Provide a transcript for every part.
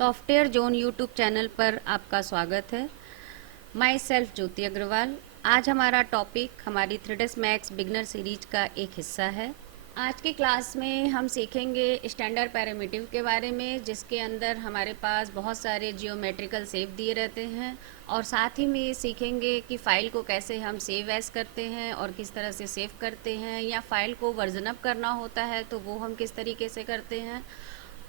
Software zone YouTube channel पर आपका स्वागत है। माई सेल्फ ज्योति अग्रवाल। आज हमारा टॉपिक हमारी 3ds मैक्स बिगनर सीरीज का एक हिस्सा है। आज की क्लास में हम सीखेंगे स्टैंडर्ड पैरामीटर के बारे में, जिसके अंदर हमारे पास बहुत सारे जियोमेट्रिकल शेप दिए रहते हैं, और साथ ही में ये सीखेंगे कि फ़ाइल को कैसे हम सेव एज करते हैं और किस तरह से सेव करते हैं, या फाइल को वर्जन अप करना होता है तो वो हम किस तरीके से करते हैं।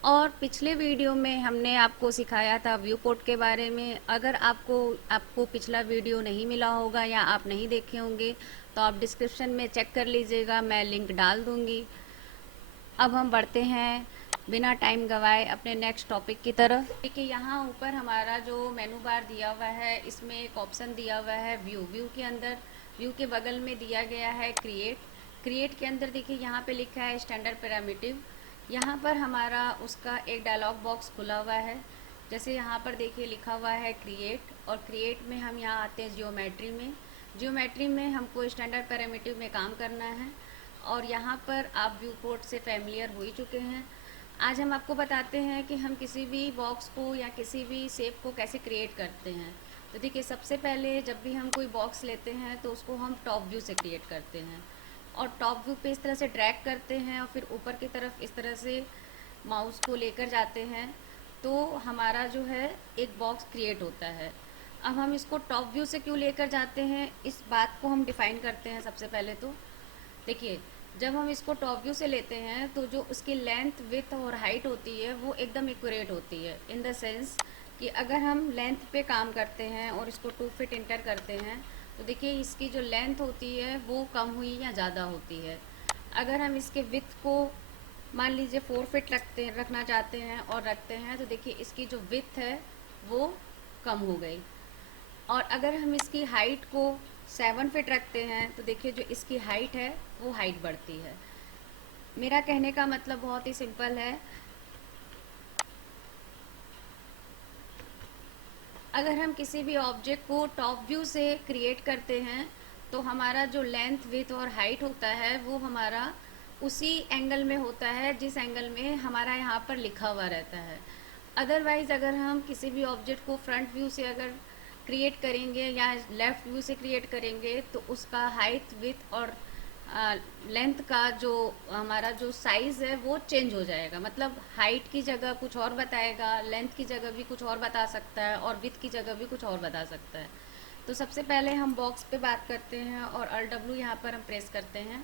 और पिछले वीडियो में हमने आपको सिखाया था व्यू पोर्ट के बारे में। अगर आपको पिछला वीडियो नहीं मिला होगा या आप नहीं देखे होंगे तो आप डिस्क्रिप्शन में चेक कर लीजिएगा, मैं लिंक डाल दूँगी। अब हम बढ़ते हैं बिना टाइम गवाए अपने नेक्स्ट टॉपिक की तरफ। देखिए यहाँ ऊपर हमारा जो मेनू बार दिया हुआ है, इसमें एक ऑप्शन दिया हुआ है व्यू के अंदर। व्यू के बगल में दिया गया है क्रिएट के अंदर देखिए यहाँ पे लिखा है स्टैंडर्ड पैरामीटर। यहाँ पर हमारा उसका एक डायलॉग बॉक्स खुला हुआ है। जैसे यहाँ पर देखिए लिखा हुआ है क्रिएट, और क्रिएट में हम यहाँ आते हैं जियोमेट्री में हमको स्टैंडर्ड पैरामीटर में काम करना है। और यहाँ पर आप व्यू पोर्ट से फैमिलियर हो ही चुके हैं। आज हम आपको बताते हैं कि हम किसी भी बॉक्स को या किसी भी शेप को कैसे क्रिएट करते हैं। तो देखिए सबसे पहले जब भी हम कोई बॉक्स लेते हैं तो उसको हम टॉप व्यू से क्रिएट करते हैं, और टॉप व्यू पे इस तरह से ड्रैग करते हैं और फिर ऊपर की तरफ इस तरह से माउस को लेकर जाते हैं तो हमारा जो है एक बॉक्स क्रिएट होता है। अब हम इसको टॉप व्यू से क्यों लेकर जाते हैं, इस बात को हम डिफ़ाइन करते हैं। सबसे पहले तो देखिए जब हम इसको टॉप व्यू से लेते हैं तो जो उसकी लेंथ विड्थ और हाइट होती है वो एकदम एक्यूरेट होती है, इन द सेंस कि अगर हम लेंथ पे काम करते हैं और इसको 2 फीट इंटर करते हैं तो देखिए इसकी जो लेंथ होती है वो कम हुई या ज़्यादा होती है। अगर हम इसके विड्थ को मान लीजिए 4 फीट रखना चाहते हैं और रखते हैं तो देखिए इसकी जो विड्थ है वो कम हो गई। और अगर हम इसकी हाइट को 7 फीट रखते हैं तो देखिए जो इसकी हाइट है वो हाइट बढ़ती है। मेरा कहने का मतलब बहुत ही सिंपल है। अगर हम किसी भी ऑब्जेक्ट को टॉप व्यू से क्रिएट करते हैं तो हमारा जो लेंथ विड्थ और हाइट होता है वो हमारा उसी एंगल में होता है जिस एंगल में हमारा यहाँ पर लिखा हुआ रहता है। अदरवाइज़ अगर हम किसी भी ऑब्जेक्ट को फ्रंट व्यू से अगर क्रिएट करेंगे या लेफ़्ट व्यू से क्रिएट करेंगे तो उसका हाइट विड्थ और लेंथ का जो हमारा जो साइज़ है वो चेंज हो जाएगा। मतलब हाइट की जगह कुछ और बताएगा, लेंथ की जगह भी कुछ और बता सकता है, और विड्थ की जगह भी कुछ और बता सकता है। तो सबसे पहले हम बॉक्स पे बात करते हैं और Alt W यहाँ पर हम प्रेस करते हैं,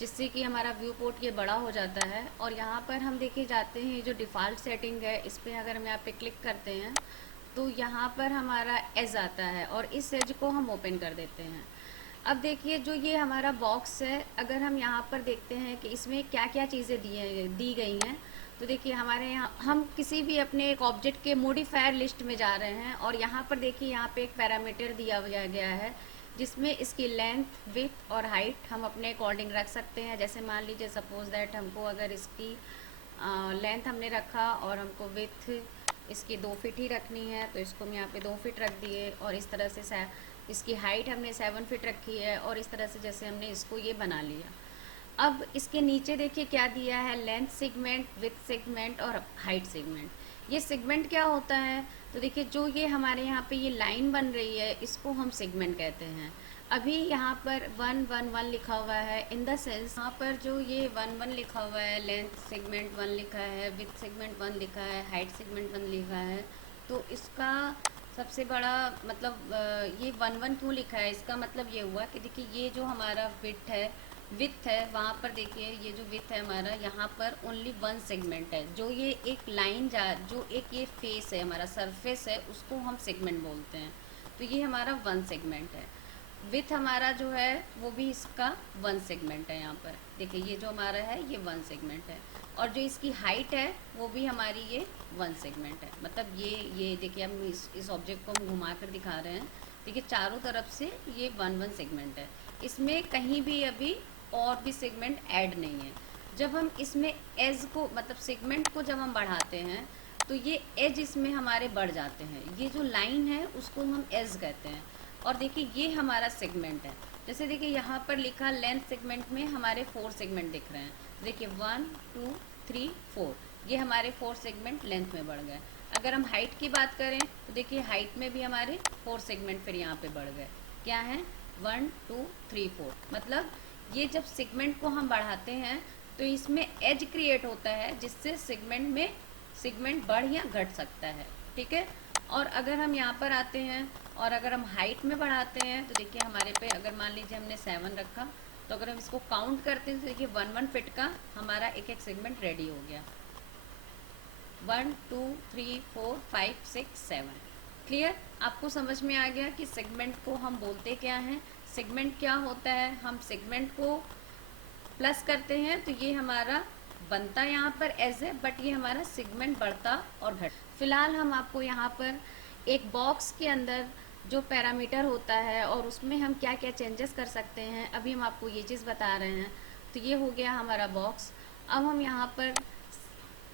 जिससे कि हमारा व्यू पोर्ट ये बड़ा हो जाता है। और यहाँ पर हम देखे जाते हैं जो डिफ़ॉल्ट सेटिंग है, इस पर अगर हम यहाँ पे क्लिक करते हैं तो यहाँ पर हमारा एज आता है और इस एज को हम ओपन कर देते हैं। अब देखिए जो ये हमारा बॉक्स है, अगर हम यहाँ पर देखते हैं कि इसमें क्या क्या चीज़ें दी गई हैं, तो देखिए हमारे यहाँ हम किसी भी अपने एक ऑब्जेक्ट के मॉडिफायर लिस्ट में जा रहे हैं, और यहाँ पर देखिए यहाँ पे एक पैरामीटर दिया गया है जिसमें इसकी लेंथ विड्थ और हाइट हम अपने अकॉर्डिंग रख सकते हैं। जैसे मान लीजिए सपोज़ दैट हमको अगर इसकी लेंथ हमने रखा और हमको विड्थ इसकी 2 फीट ही रखनी है तो इसको हम यहाँ पे 2 फीट रख दिए, और इस तरह से इसकी हाइट हमने 7 फीट रखी है, और इस तरह से जैसे हमने इसको ये बना लिया। अब इसके नीचे देखिए क्या दिया है, लेंथ सेगमेंट, विड्थ सेगमेंट और हाइट सेगमेंट। ये सेगमेंट क्या होता है, तो देखिए जो ये हमारे यहाँ पे ये लाइन बन रही है इसको हम सेगमेंट कहते हैं। अभी यहाँ पर 111 लिखा हुआ है, इन द सेंस यहाँ पर जो ये 11 लिखा हुआ है, लेंथ सेगमेंट 1 लिखा है, विड्थ सेगमेंट 1 लिखा है, हाइट सेगमेंट 1 लिखा है, तो इसका सबसे बड़ा मतलब ये 11 क्यों लिखा है, इसका मतलब ये हुआ कि देखिए ये जो हमारा विड्थ है वहाँ पर देखिए ये जो विड्थ है हमारा, यहाँ पर ओनली 1 सेगमेंट है। जो ये एक लाइन जो एक ये फेस है हमारा सरफेस है उसको हम सेगमेंट बोलते हैं, तो ये हमारा 1 सेगमेंट है। विथ हमारा जो है वो भी इसका 1 सेगमेंट है। यहाँ पर देखिए ये जो हमारा है ये 1 सेगमेंट है, और जो इसकी हाइट है वो भी हमारी ये 1 सेगमेंट है। मतलब ये देखिए हम इस ऑब्जेक्ट को हम घुमा कर दिखा रहे हैं, देखिए चारों तरफ से ये 1 सेगमेंट है। इसमें कहीं भी अभी और भी सेगमेंट ऐड नहीं है। जब हम इसमें एज को मतलब सेगमेंट को जब हम बढ़ाते हैं तो ये एज इसमें हमारे बढ़ जाते हैं। ये जो लाइन है उसको हम एज कहते हैं। और देखिए ये हमारा सेगमेंट है। जैसे देखिए यहाँ पर लिखा लेंथ सेगमेंट में हमारे 4 सेगमेंट दिख रहे हैं। देखिए 1 2 3 4, ये हमारे 4 सेगमेंट लेंथ में बढ़ गए। अगर हम हाइट की बात करें तो देखिए हाइट में भी हमारे 4 सेगमेंट फिर यहाँ पे बढ़ गए। क्या है? 1 2 3 4। मतलब ये जब सेगमेंट को हम बढ़ाते हैं तो इसमें एज क्रिएट होता है जिससे सेगमेंट बढ़ या घट सकता है। ठीक है। और अगर हम यहाँ पर आते हैं और अगर हम हाइट में बढ़ाते हैं तो देखिए हमारे पे अगर मान लीजिए हमने 7 रखा, तो अगर हम इसको काउंट करते हैं तो देखिए 1 1 फिट का हमारा एक एक सेगमेंट रेडी हो गया। 1 2 3 4 5 6 7। क्लियर? आपको समझ में आ गया कि सेगमेंट को हम बोलते क्या हैं, सेगमेंट क्या होता है। हम सेगमेंट को प्लस करते हैं तो ये हमारा बनता यहाँ पर एज है, बट ये हमारा सेगमेंट बढ़ता और घट। फिलहाल हम आपको यहाँ पर एक बॉक्स के अंदर जो पैरामीटर होता है और उसमें हम क्या क्या चेंजेस कर सकते हैं, अभी हम आपको ये चीज़ बता रहे हैं। तो ये हो गया हमारा बॉक्स। अब हम यहाँ पर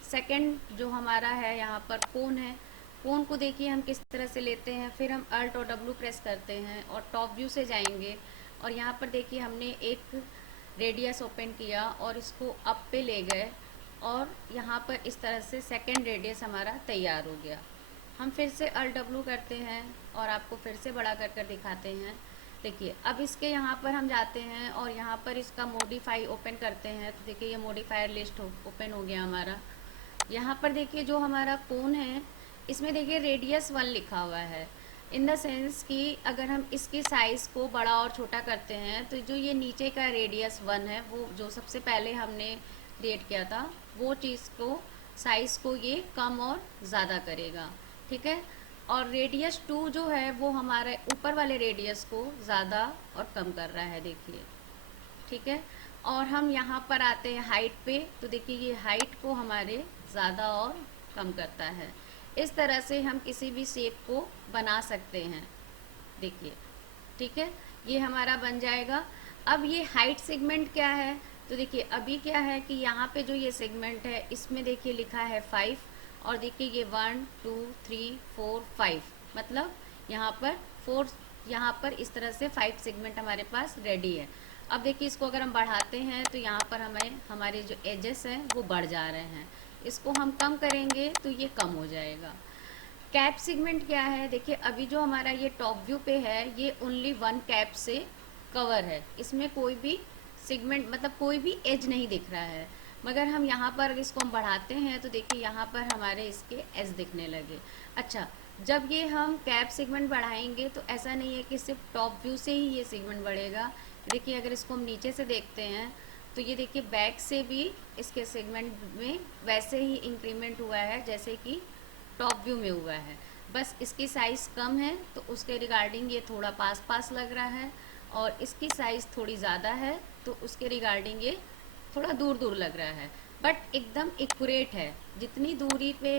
सेकंड जो हमारा है यहाँ पर कोन है, कोन को देखिए हम किस तरह से लेते हैं। फिर हम अल्ट और डब्लू प्रेस करते हैं और टॉप व्यू से जाएंगे और यहाँ पर देखिए हमने एक रेडियस ओपन किया और इसको अप पे ले गए और यहाँ पर इस तरह से सेकंड रेडियस हमारा तैयार हो गया। हम फिर से अल्ट डब्लू करते हैं और आपको फिर से बड़ा कर कर दिखाते हैं। देखिए अब इसके यहाँ पर हम जाते हैं और यहाँ पर इसका मॉडिफाई ओपन करते हैं तो देखिए ये मॉडिफायर लिस्ट ओपन हो गया हमारा। यहाँ पर देखिए जो हमारा कोन है इसमें देखिए रेडियस 1 लिखा हुआ है, इन द सेंस कि अगर हम इसकी साइज़ को बड़ा और छोटा करते हैं तो जो ये नीचे का रेडियस 1 है वो जो सबसे पहले हमने क्रिएट किया था वो चीज़ को साइज़ को ये कम और ज़्यादा करेगा। ठीक है। और रेडियस 2 जो है वो हमारे ऊपर वाले रेडियस को ज़्यादा और कम कर रहा है, देखिए। ठीक है। और हम यहाँ पर आते हैं हाइट पे तो देखिए ये हाइट को हमारे ज़्यादा और कम करता है। इस तरह से हम किसी भी शेप को बना सकते हैं, देखिए। ठीक है। ये हमारा बन जाएगा। अब ये हाइट सेगमेंट क्या है तो देखिए अभी क्या है कि यहाँ पे जो ये सेगमेंट है इसमें देखिए लिखा है 5 और देखिए ये 1 2 3 4 5, मतलब यहाँ पर 4, यहाँ पर इस तरह से 5 सेगमेंट हमारे पास रेडी है। अब देखिए इसको अगर हम बढ़ाते हैं तो यहाँ पर हमें हमारे जो एजेस हैं वो बढ़ जा रहे हैं। इसको हम कम करेंगे तो ये कम हो जाएगा। कैप सेगमेंट क्या है? देखिए अभी जो हमारा ये टॉप व्यू पे है ये ओनली 1 कैप से कवर है, इसमें कोई भी सेगमेंट मतलब कोई भी एज नहीं दिख रहा है। मगर हम यहाँ पर इसको हम बढ़ाते हैं तो देखिए यहाँ पर हमारे इसके एज दिखने लगे। अच्छा, जब ये हम कैप सेगमेंट बढ़ाएंगे तो ऐसा नहीं है कि सिर्फ टॉप व्यू से ही ये सेगमेंट बढ़ेगा। देखिए अगर इसको हम नीचे से देखते हैं तो ये देखिए बैक से भी इसके सेगमेंट में वैसे ही इंक्रीमेंट हुआ है जैसे कि टॉप व्यू में हुआ है, बस इसकी साइज़ कम है तो उसके रिगार्डिंग ये थोड़ा पास पास लग रहा है, और इसकी साइज़ थोड़ी ज़्यादा है तो उसके रिगार्डिंग ये थोड़ा दूर दूर लग रहा है। बट एकदम एक्यूरेट है, जितनी दूरी पे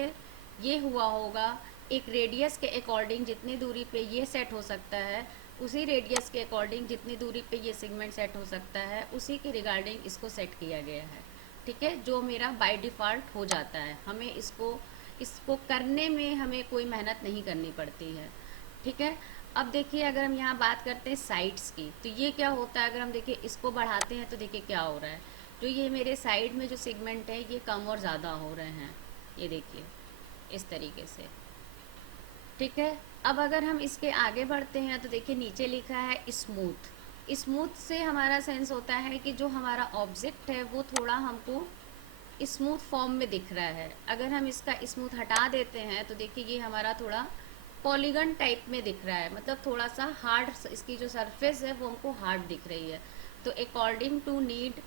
ये हुआ होगा एक रेडियस के अकॉर्डिंग, जितनी दूरी पे ये सेट हो सकता है उसी रेडियस के अकॉर्डिंग जितनी दूरी पे ये सेगमेंट सेट हो सकता है उसी के रिगार्डिंग इसको सेट किया गया है। ठीक है। जो मेरा बाय डिफ़ॉल्ट हो जाता है, हमें इसको करने में हमें कोई मेहनत नहीं करनी पड़ती है। ठीक है। अब देखिए अगर हम यहाँ बात करते हैं साइड्स की तो ये क्या होता है, अगर हम देखिए इसको बढ़ाते हैं तो देखिए क्या हो रहा है, जो ये मेरे साइड में जो सेगमेंट है ये कम और ज़्यादा हो रहे हैं, ये देखिए इस तरीके से। ठीक है। अब अगर हम इसके आगे बढ़ते हैं तो देखिए नीचे लिखा है स्मूथ। स्मूथ से हमारा सेंस होता है कि जो हमारा ऑब्जेक्ट है वो थोड़ा हमको स्मूथ फॉर्म में दिख रहा है। अगर हम इसका स्मूथ हटा देते हैं तो देखिए ये हमारा थोड़ा पॉलीगन टाइप में दिख रहा है, मतलब थोड़ा सा हार्ड, इसकी जो सरफेस है वो हमको हार्ड दिख रही है। तो अकॉर्डिंग टू नीड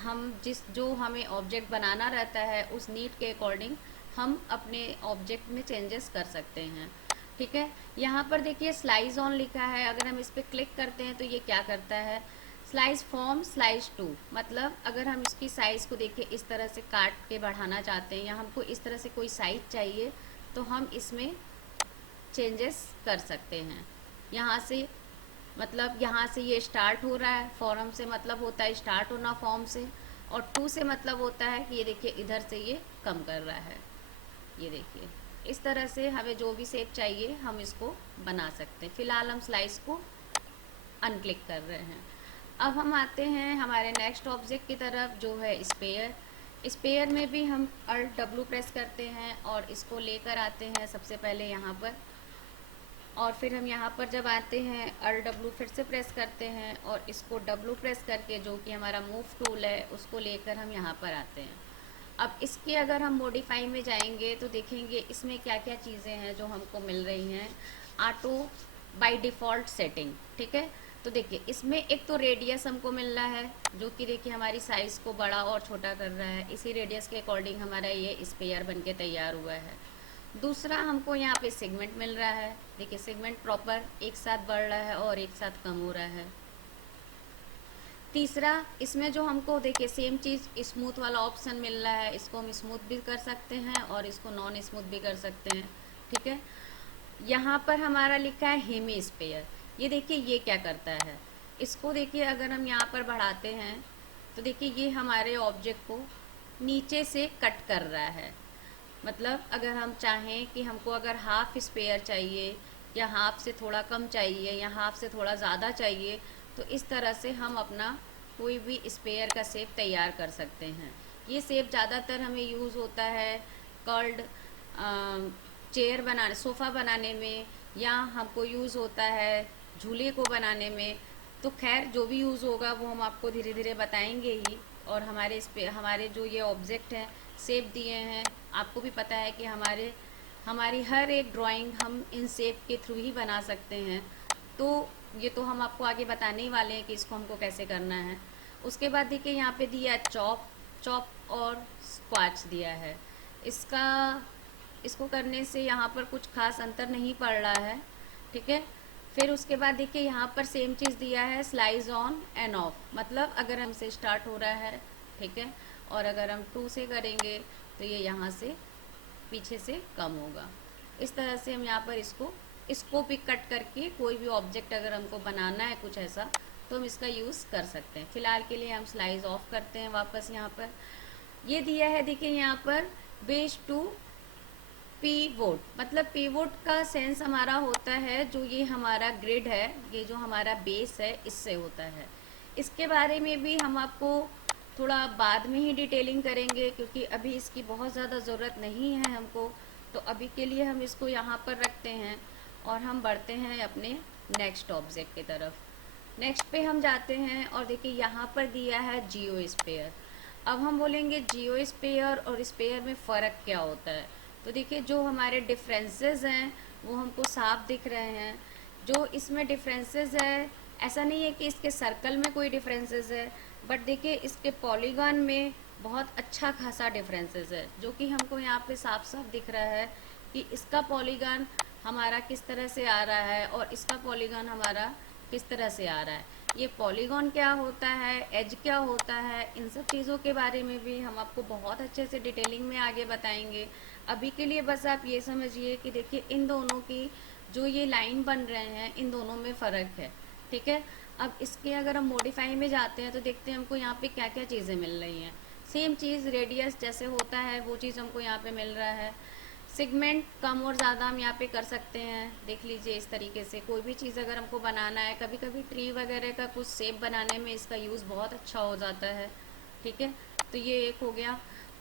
हम जो हमें ऑब्जेक्ट बनाना रहता है उस नीड के अकॉर्डिंग हम अपने ऑब्जेक्ट में चेंजेस कर सकते हैं। ठीक है। यहाँ पर देखिए स्लाइस ऑन लिखा है, अगर हम इस पर क्लिक करते हैं तो ये क्या करता है, स्लाइस फॉर्म स्लाइस टू, मतलब अगर हम इसकी साइज़ को देखिए इस तरह से काट के बढ़ाना चाहते हैं या हमको इस तरह से कोई साइज चाहिए तो हम इसमें चेंजेस कर सकते हैं। यहाँ से मतलब यहाँ से ये स्टार्ट हो रहा है, फॉर्म से मतलब होता है स्टार्ट होना फॉर्म से, और टू से मतलब होता है कि ये देखिए इधर से ये कम कर रहा है। ये देखिए इस तरह से हमें जो भी शेप चाहिए हम इसको बना सकते हैं। फ़िलहाल हम स्लाइस को अनक्लिक कर रहे हैं। अब हम आते हैं हमारे नेक्स्ट ऑब्जेक्ट की तरफ जो है स्फीयर। स्पेयर में भी हम अल्ट डब्लू प्रेस करते हैं और इसको लेकर आते हैं सबसे पहले यहाँ पर, और फिर हम यहाँ पर जब आते हैं अल्ट डब्लू फिर से प्रेस करते हैं और इसको डब्लू प्रेस करके, जो कि हमारा मूव टूल है, उसको लेकर हम यहाँ पर आते हैं। अब इसके अगर हम मॉडिफाई में जाएंगे तो देखेंगे इसमें क्या क्या चीज़ें हैं जो हमको मिल रही हैं। ऑटो बाय डिफ़ॉल्ट सेटिंग, ठीक है। तो देखिए इसमें एक तो रेडियस हमको मिल रहा है, जो कि देखिए हमारी साइज़ को बड़ा और छोटा कर रहा है। इसी रेडियस के अकॉर्डिंग हमारा ये स्पेयर बन के तैयार हुआ है। दूसरा हमको यहाँ पे सेगमेंट मिल रहा है। देखिए सेगमेंट प्रॉपर एक साथ बढ़ रहा है और एक साथ कम हो रहा है। तीसरा, इसमें जो हमको देखिए सेम चीज़ स्मूथ वाला ऑप्शन मिल रहा है। इसको हम स्मूथ भी कर सकते हैं और इसको नॉन स्मूथ भी कर सकते हैं, ठीक है। यहाँ पर हमारा लिखा है हेमी स्पेयर। ये देखिए ये क्या करता है, इसको देखिए अगर हम यहाँ पर बढ़ाते हैं तो देखिए ये हमारे ऑब्जेक्ट को नीचे से कट कर रहा है। मतलब अगर हम चाहें कि हमको अगर हाफ स्पेयर चाहिए या हाफ से थोड़ा कम चाहिए या हाफ से थोड़ा ज़्यादा चाहिए, तो इस तरह से हम अपना कोई भी स्पेयर का शेप तैयार कर सकते हैं। ये शेप ज़्यादातर हमें यूज़ होता है कर्ल्ड चेयर बनाने, सोफ़ा बनाने में, या हमको यूज़ होता है झूले को बनाने में। तो खैर जो भी यूज़ होगा वो हम आपको धीरे धीरे बताएंगे ही। और हमारे जो ये ऑब्जेक्ट हैं शेप दिए हैं, आपको भी पता है कि हमारी हर एक ड्राइंग हम इन शेप के थ्रू ही बना सकते हैं। तो ये तो हम आपको आगे बताने ही वाले हैं कि इसको हमको कैसे करना है। उसके बाद देखिए यहाँ पे दिया चॉप और स्क्वाच दिया है। इसको करने से यहाँ पर कुछ खास अंतर नहीं पड़ रहा है, ठीक है। फिर उसके बाद देखिए यहाँ पर सेम चीज़ दिया है स्लाइस ऑन एंड ऑफ, मतलब अगर हमसे स्टार्ट हो रहा है, ठीक है, और अगर हम 2 से करेंगे तो ये यहाँ से पीछे से कम होगा। इस तरह से हम यहाँ पर इसको भी कट करके कोई भी ऑब्जेक्ट अगर हमको बनाना है कुछ ऐसा, तो हम इसका यूज़ कर सकते हैं। फ़िलहाल के लिए हम स्लाइस ऑफ करते हैं वापस। यहाँ पर ये दिया है देखिए यहाँ पर बेस टू पीवोट, मतलब पीवोट का सेंस हमारा होता है जो ये हमारा ग्रिड है, ये जो हमारा बेस है, इससे होता है। इसके बारे में भी हम आपको थोड़ा बाद में ही डिटेलिंग करेंगे, क्योंकि अभी इसकी बहुत ज़्यादा ज़रूरत नहीं है हमको। तो अभी के लिए हम इसको यहाँ पर रखते हैं और हम बढ़ते हैं अपने नेक्स्ट ऑब्जेक्ट की तरफ। नेक्स्ट पे हम जाते हैं और देखिए यहाँ पर दिया है जियो स्पेयर। अब हम बोलेंगे जियो स्पेयर और स्पेयर में फ़र्क क्या होता है। तो देखिए जो हमारे डिफरेंसेस हैं वो हमको साफ दिख रहे हैं। जो इसमें डिफरेंसेस है, ऐसा नहीं है कि इसके सर्कल में कोई डिफरेंसेस है, बट देखिए इसके पॉलीगॉन में बहुत अच्छा खासा डिफरेंसेस है, जो कि हमको यहाँ पे साफ साफ दिख रहा है कि इसका पॉलीगॉन हमारा किस तरह से आ रहा है और इसका पॉलीगॉन हमारा किस तरह से आ रहा है। ये पॉलीगॉन क्या होता है, एज क्या होता है, इन सब चीज़ों के बारे में भी हम आपको बहुत अच्छे से डिटेलिंग में आगे बताएंगे। अभी के लिए बस आप ये समझिए कि देखिए इन दोनों की जो ये लाइन बन रहे हैं, इन दोनों में फ़र्क है, ठीक है। अब इसके अगर हम मॉडिफाई में जाते हैं तो देखते हैं हमको यहाँ पे क्या क्या चीज़ें मिल रही हैं। सेम चीज़ रेडियस जैसे होता है वो चीज़ हमको यहाँ पे मिल रहा है। सेगमेंट कम और ज़्यादा हम यहाँ पे कर सकते हैं। देख लीजिए इस तरीके से कोई भी चीज़ अगर हमको बनाना है, कभी कभी ट्री वगैरह का कुछ शेप बनाने में इसका यूज़ बहुत अच्छा हो जाता है, ठीक है। तो ये एक हो गया।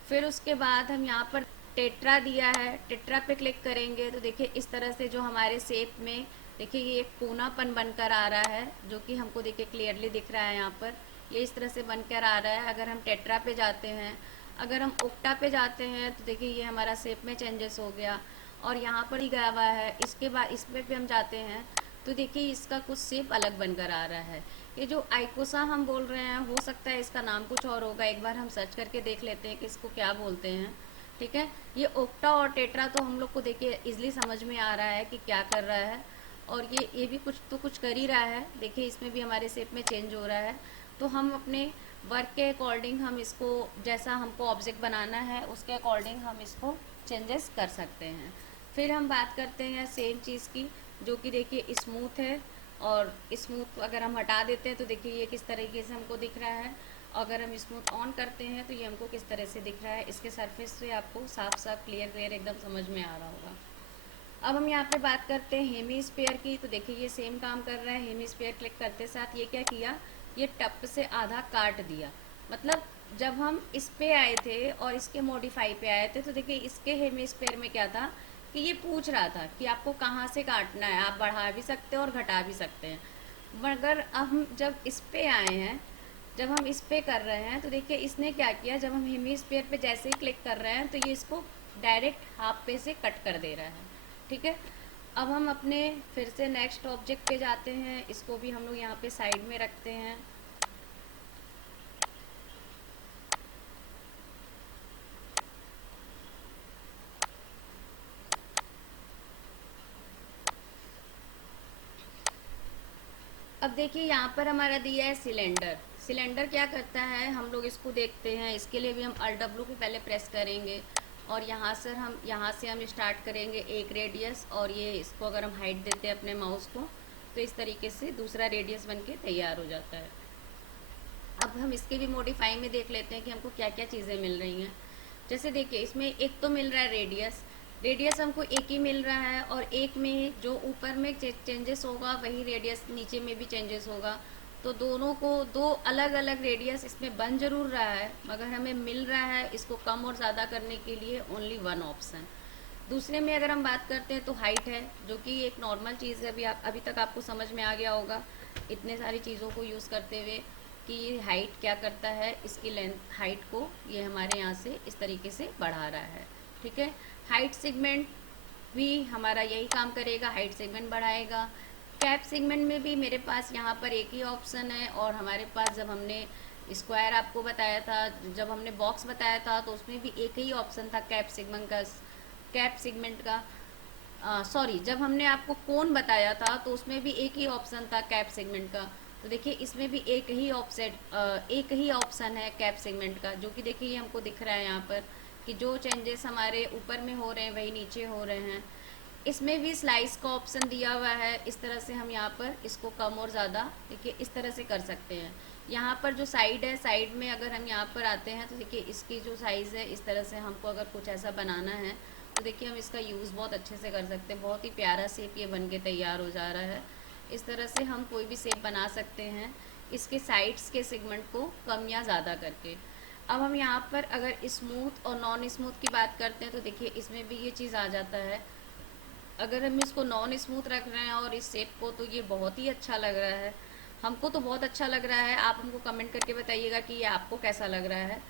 फिर उसके बाद हम यहाँ पर टेट्रा दिया है, टेट्रा पे क्लिक करेंगे तो देखिए इस तरह से जो हमारे शेप में देखिए ये एक कोनापन बनकर आ रहा है, जो कि हमको देखिए क्लियरली दिख रहा है। यहाँ पर ये इस तरह से बनकर आ रहा है। अगर हम टेट्रा पे जाते हैं, अगर हम ओक्टा पे जाते हैं तो देखिए ये हमारा शेप में चेंजेस हो गया और यहाँ पर ही गया हुआ है। इसके बाद इस पे हम जाते हैं तो देखिए इसका कुछ शेप अलग बनकर आ रहा है। ये जो आइकोसा हम बोल रहे हैं, हो सकता है इसका नाम कुछ और होगा, एक बार हम सर्च करके देख लेते हैं कि इसको क्या बोलते हैं, ठीक है। ये ओक्टा और टेट्रा तो हम लोग को देखिए इजली समझ में आ रहा है कि क्या कर रहा है, और ये भी कुछ तो कुछ कर ही रहा है। देखिए इसमें भी हमारे शेप में चेंज हो रहा है। तो हम अपने वर्क के अकॉर्डिंग हम इसको, जैसा हमको ऑब्जेक्ट बनाना है उसके अकॉर्डिंग हम इसको चेंजेस कर सकते हैं। फिर हम बात करते हैं सेम चीज़ की, जो कि देखिए स्मूथ है, और स्मूथ अगर हम हटा देते हैं तो देखिए ये किस तरीके से हमको दिख रहा है। अगर हम स्मूथ ऑन करते हैं तो ये हमको किस तरह से दिख रहा है। इसके सरफेस से आपको साफ साफ क्लियर एकदम समझ में आ रहा होगा। अब हम यहाँ पे बात करते हैं हेमी स्पेयर की। तो देखिए ये सेम काम कर रहा है। हेमी स्पेयर क्लिक करते साथ ये क्या किया, ये टप से आधा काट दिया, मतलब जब हम इस पे आए थे और इसके मॉडिफाई पे आए थे, तो देखिए इसके हेमिस्फेयर में क्या था कि ये पूछ रहा था कि आपको कहाँ से काटना है, आप बढ़ा भी सकते हैं और घटा भी सकते हैं। मगर अब हम जब इस पे आए हैं, जब हम इस पे कर रहे हैं, तो देखिए इसने क्या किया, जब हम हेमिस्फेयर पे जैसे ही क्लिक कर रहे हैं तो ये इसको डायरेक्ट हाफ पे से कट कर दे रहा है। ठीक है, अब हम अपने फिर से नेक्स्ट ऑब्जेक्ट पे जाते हैं, इसको भी हम लोग यहाँ पे साइड में रखते हैं। अब देखिए यहाँ पर हमारा दिया है सिलेंडर। सिलेंडर क्या करता है, हम लोग इसको देखते हैं। इसके लिए भी हम Alt W को पहले प्रेस करेंगे और यहाँ से हम स्टार्ट करेंगे एक रेडियस, और ये इसको अगर हम हाइट देते हैं अपने माउस को, तो इस तरीके से दूसरा रेडियस बन के तैयार हो जाता है। अब हम इसके भी मॉडिफाई में देख लेते हैं कि हमको क्या क्या चीज़ें मिल रही हैं। जैसे देखिए इसमें एक तो मिल रहा है रेडियस। रेडियस हमको एक ही मिल रहा है, और एक में जो ऊपर में चेंजेस होगा वही रेडियस नीचे में भी चेंजेस होगा। तो दोनों को दो अलग अलग रेडियस इसमें बन जरूर रहा है, मगर हमें मिल रहा है इसको कम और ज़्यादा करने के लिए ओनली वन ऑप्शन। दूसरे में अगर हम बात करते हैं तो हाइट है, जो कि एक नॉर्मल चीज़ है। अभी तक आपको समझ में आ गया होगा इतने सारी चीज़ों को यूज़ करते हुए कि ये हाइट क्या करता है, इसकी लेंथ हाइट को ये हमारे यहाँ से इस तरीके से बढ़ा रहा है। ठीक है, हाइट सेगमेंट भी हमारा यही काम करेगा, हाइट सेगमेंट बढ़ाएगा। कैप सेगमेंट में भी मेरे पास यहाँ पर एक ही ऑप्शन है, और हमारे पास जब हमने स्क्वायर आपको बताया था, जब हमने बॉक्स बताया था, तो उसमें भी एक ही ऑप्शन था कैप सेगमेंट का। सॉरी, जब हमने आपको कोन बताया था तो उसमें भी एक ही ऑप्शन था कैप सेगमेंट का। तो देखिए इसमें भी एक ही ऑप्शन है कैप सेगमेंट का, जो कि देखिए ये हमको दिख रहा है यहाँ पर कि जो चेंजेस हमारे ऊपर में हो रहे हैं वही नीचे हो रहे हैं। इसमें भी स्लाइस का ऑप्शन दिया हुआ है। इस तरह से हम यहाँ पर इसको कम और ज़्यादा देखिए इस तरह से कर सकते हैं। यहाँ पर जो साइड है, साइड में अगर हम यहाँ पर आते हैं तो देखिए इसकी जो साइज़ है, इस तरह से हमको अगर कुछ ऐसा बनाना है तो देखिए हम इसका यूज़ बहुत अच्छे से कर सकते हैं। बहुत ही प्यारा शेप ये बन के तैयार हो जा रहा है। इस तरह से हम कोई भी शेप बना सकते हैं इसके साइड्स के सेगमेंट को कम या ज़्यादा करके। अब हम यहाँ पर अगर स्मूथ और नॉन स्मूथ की बात करते हैं तो देखिए इसमें भी ये चीज़ आ जाता है। अगर हम इसको नॉन स्मूथ रख रहे हैं और इस शेप को, तो ये बहुत ही अच्छा लग रहा है। हमको तो बहुत अच्छा लग रहा है, आप हमको कमेंट करके बताइएगा कि ये आपको कैसा लग रहा है।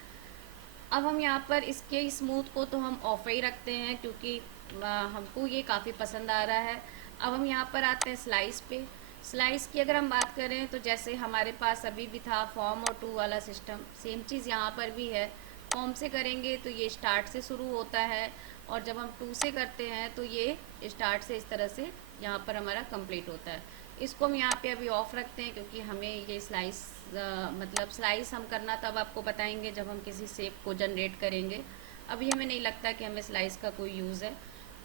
अब हम यहाँ पर इसके स्मूथ को तो हम ऑफ ही रखते हैं, क्योंकि हमको ये काफ़ी पसंद आ रहा है। अब हम यहाँ पर आते हैं स्लाइस पे। स्लाइस की अगर हम बात करें तो जैसे हमारे पास अभी भी था फॉर्म और टू वाला सिस्टम, सेम चीज़ यहाँ पर भी है। फॉर्म से करेंगे तो ये स्टार्ट से शुरू होता है, और जब हम टू से करते हैं तो ये स्टार्ट से इस तरह से यहाँ पर हमारा कंप्लीट होता है। इसको हम यहाँ पे अभी ऑफ रखते हैं, क्योंकि हमें ये स्लाइस मतलब स्लाइस हम करना तब आपको बताएंगे जब हम किसी शेप को जनरेट करेंगे। अभी हमें नहीं लगता कि हमें स्लाइस का कोई यूज़ है,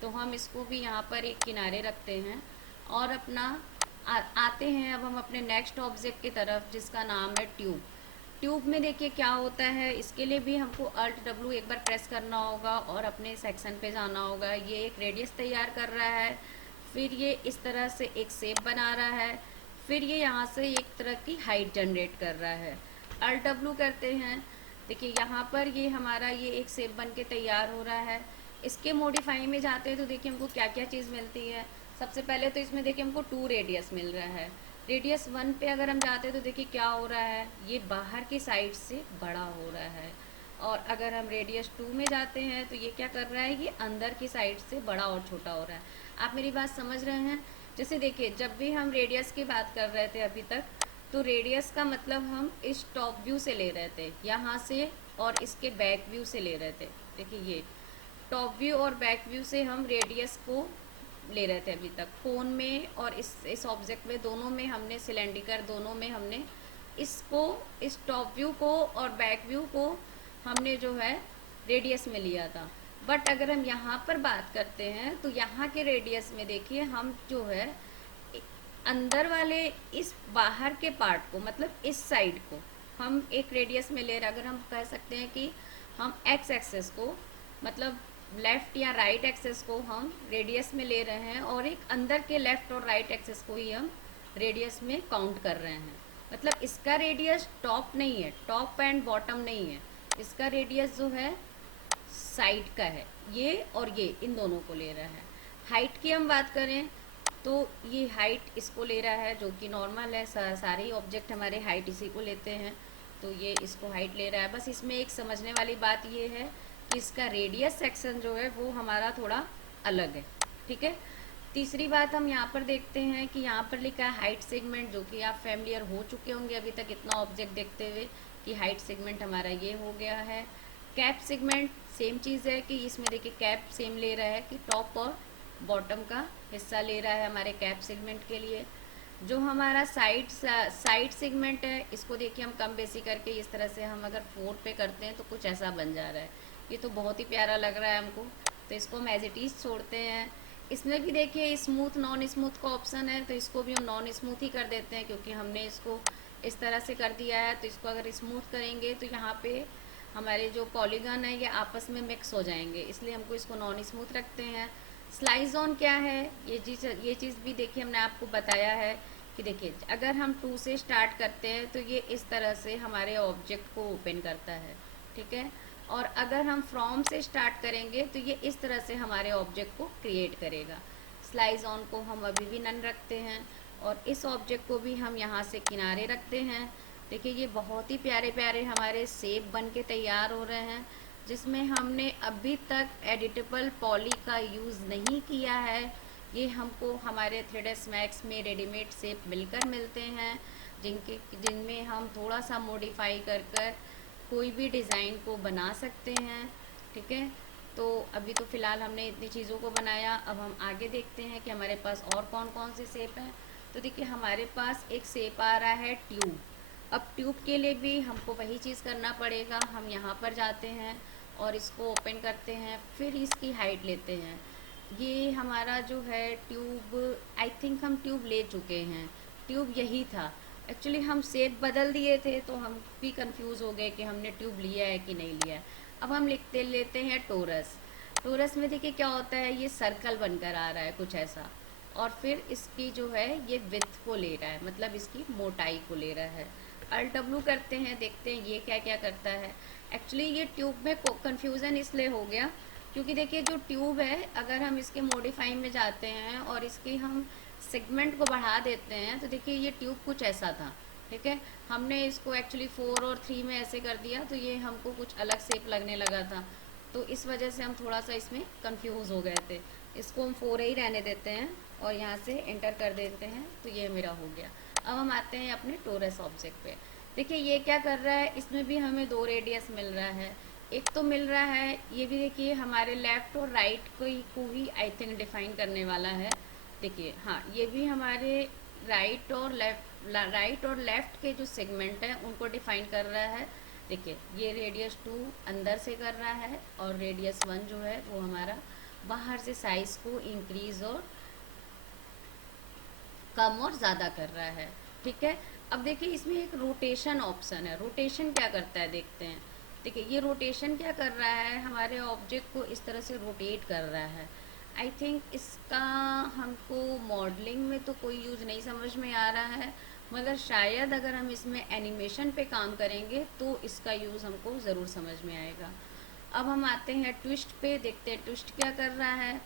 तो हम इसको भी यहाँ पर एक किनारे रखते हैं और अपना आते हैं। अब हम अपने नेक्स्ट ऑब्जेक्ट की तरफ, जिसका नाम है ट्यूब। ट्यूब में देखिए क्या होता है, इसके लिए भी हमको Alt W एक बार प्रेस करना होगा और अपने सेक्शन पे जाना होगा। ये एक रेडियस तैयार कर रहा है, फिर ये इस तरह से एक शेप बना रहा है, फिर ये यहाँ से एक तरह की हाइट जनरेट कर रहा है। Alt W करते हैं, देखिए यहाँ पर ये हमारा ये एक शेप बन के तैयार हो रहा है। इसके मॉडिफाई में जाते हैं तो देखिए हमको क्या क्या चीज़ मिलती है। सबसे पहले तो इसमें देखिए हमको 2 रेडियस मिल रहा है। रेडियस 1 पे अगर हम जाते हैं तो देखिए क्या हो रहा है, ये बाहर की साइड से बड़ा हो रहा है। और अगर हम रेडियस 2 में जाते हैं तो ये क्या कर रहा है, ये अंदर की साइड से बड़ा और छोटा हो रहा है। आप मेरी बात समझ रहे हैं? जैसे देखिए जब भी हम रेडियस की बात कर रहे थे अभी तक, तो रेडियस का मतलब हम इस टॉप व्यू से ले रहे थे यहाँ से, और इसके बैक व्यू से ले रहे थे। देखिए ये टॉप व्यू और बैक व्यू से हम रेडियस को ले रहे थे अभी तक। फोन में और इस ऑब्जेक्ट में, दोनों में हमने सिलेंडर, दोनों में हमने इसको, इस टॉप व्यू को और बैक व्यू को हमने जो है रेडियस में लिया था। बट अगर हम यहाँ पर बात करते हैं तो यहाँ के रेडियस में देखिए हम जो है अंदर वाले इस बाहर के पार्ट को, मतलब इस साइड को हम एक रेडियस में ले रहे। अगर हम कह सकते हैं कि हम एक्स एक्सेस को, मतलब लेफ़्ट या राइट एक्सेस को हम रेडियस में ले रहे हैं, और एक अंदर के लेफ़्ट और राइट एक्सेस को ही हम रेडियस में काउंट कर रहे हैं। मतलब इसका रेडियस टॉप नहीं है, टॉप एंड बॉटम नहीं है, इसका रेडियस जो है साइड का है, ये और ये इन दोनों को ले रहा है। हाइट की हम बात करें तो ये हाइट इसको ले रहा है, जो कि नॉर्मल है, सारे ही ऑब्जेक्ट हमारे हाइट इसी को लेते हैं, तो ये इसको हाइट ले रहा है। बस इसमें एक समझने वाली बात ये है कि इसका रेडियस सेक्शन जो है वो हमारा थोड़ा अलग है, ठीक है। तीसरी बात हम यहाँ पर देखते हैं कि यहाँ पर लिखा है हाइट सेगमेंट, जो कि आप फैमिलियर हो चुके होंगे अभी तक इतना ऑब्जेक्ट देखते हुए कि हाइट सेगमेंट हमारा ये हो गया है। कैप सेगमेंट सेम चीज़ है कि इसमें देखिए कैप सेम ले रहा है कि टॉप और बॉटम का हिस्सा ले रहा है हमारे कैप सेगमेंट के लिए। जो हमारा साइड सेगमेंट है, इसको देखिए हम कम बेसी करके इस तरह से हम अगर 4 पे करते हैं तो कुछ ऐसा बन जा रहा है। ये तो बहुत ही प्यारा लग रहा है हमको, तो इसको हम एज इट इज़ छोड़ते हैं। इसमें भी देखिए स्मूथ नॉन स्मूथ का ऑप्शन है, तो इसको भी हम नॉन स्मूथ ही कर देते हैं क्योंकि हमने इसको इस तरह से कर दिया है। तो इसको अगर स्मूथ करेंगे तो यहाँ पे हमारे जो पॉलीगन है ये आपस में मिक्स हो जाएंगे, इसलिए हमको इसको नॉन स्मूथ रखते हैं। स्लाइस ऑन क्या है, ये चीज़ भी देखिए हमने आपको बताया है कि देखिए अगर हम 2 से स्टार्ट करते हैं तो ये इस तरह से हमारे ऑब्जेक्ट को ओपन करता है, ठीक है। और अगर हम फ्रॉम से स्टार्ट करेंगे तो ये इस तरह से हमारे ऑब्जेक्ट को क्रिएट करेगा। स्लाइस ऑन को हम अभी भी नन रखते हैं और इस ऑब्जेक्ट को भी हम यहाँ से किनारे रखते हैं। देखिए ये बहुत ही प्यारे प्यारे हमारे शेप बन के तैयार हो रहे हैं, जिसमें हमने अभी तक एडिटेबल पॉली का यूज़ नहीं किया है। ये हमको हमारे थ्रेडर्स मैक्स में रेडीमेड शेप मिलकर मिलते हैं, जिनमें हम थोड़ा सा मॉडिफाई कर कर कोई भी डिज़ाइन को बना सकते हैं, ठीक है। तो अभी तो फ़िलहाल हमने इतनी चीज़ों को बनाया, अब हम आगे देखते हैं कि हमारे पास और कौन कौन से शेप हैं। तो देखिए हमारे पास एक शेप आ रहा है ट्यूब। अब ट्यूब के लिए भी हमको वही चीज़ करना पड़ेगा, हम यहाँ पर जाते हैं और इसको ओपन करते हैं, फिर इसकी हाइट लेते हैं। ये हमारा जो है ट्यूब, आई थिंक हम ट्यूब ले चुके हैं, ट्यूब यही था। एक्चुअली हम शेप बदल दिए थे तो हम भी कंफ्यूज हो गए कि हमने ट्यूब लिया है कि नहीं लिया है। अब हम लिखते लेते हैं टोरस। टोरस में देखिए क्या होता है, ये सर्कल बनकर आ रहा है कुछ ऐसा, और फिर इसकी जो है ये विड्थ को ले रहा है, मतलब इसकी मोटाई को ले रहा है। अल्ट डब्ल्यू करते हैं, देखते हैं ये क्या क्या करता है। एक्चुअली ये ट्यूब में कन्फ्यूज़न इसलिए हो गया क्योंकि देखिए जो ट्यूब है अगर हम इसके मॉडिफाई में जाते हैं और इसकी हम सेगमेंट को बढ़ा देते हैं तो देखिए ये ट्यूब कुछ ऐसा था, ठीक है। हमने इसको एक्चुअली 4 और 3 में ऐसे कर दिया तो ये हमको कुछ अलग शेप लगने लगा था, तो इस वजह से हम थोड़ा सा इसमें कंफ्यूज हो गए थे। इसको हम 4 ही रहने देते हैं और यहाँ से एंटर कर देते हैं, तो ये मेरा हो गया। अब हम आते हैं अपने टोरस ऑब्जेक्ट पे। देखिए ये क्या कर रहा है, इसमें भी हमें 2 रेडियस मिल रहा है। एक तो मिल रहा है ये भी, देखिए हमारे लेफ़्ट और राइट को ही आई थिंक डिफ़ाइन करने वाला है। देखिए हाँ, ये भी हमारे राइट और लेफ़्ट के जो सेगमेंट हैं उनको डिफ़ाइन कर रहा है। देखिए ये रेडियस 2 अंदर से कर रहा है और रेडियस 1 जो है वो हमारा बाहर से साइज़ को इंक्रीज़ और कम और ज़्यादा कर रहा है, ठीक है। अब देखिए इसमें एक रोटेशन ऑप्शन है, रोटेशन क्या करता है देखते हैं। देखिए ये रोटेशन क्या कर रहा है, हमारे ऑब्जेक्ट को इस तरह से रोटेट कर रहा है। आई थिंक इसका हमको मॉडलिंग में तो कोई यूज़ नहीं समझ में आ रहा है, मगर शायद अगर हम इसमें एनिमेशन पे काम करेंगे तो इसका यूज़ हमको ज़रूर समझ में आएगा। अब हम आते हैं ट्विस्ट पे, देखते हैं ट्विस्ट क्या कर रहा है।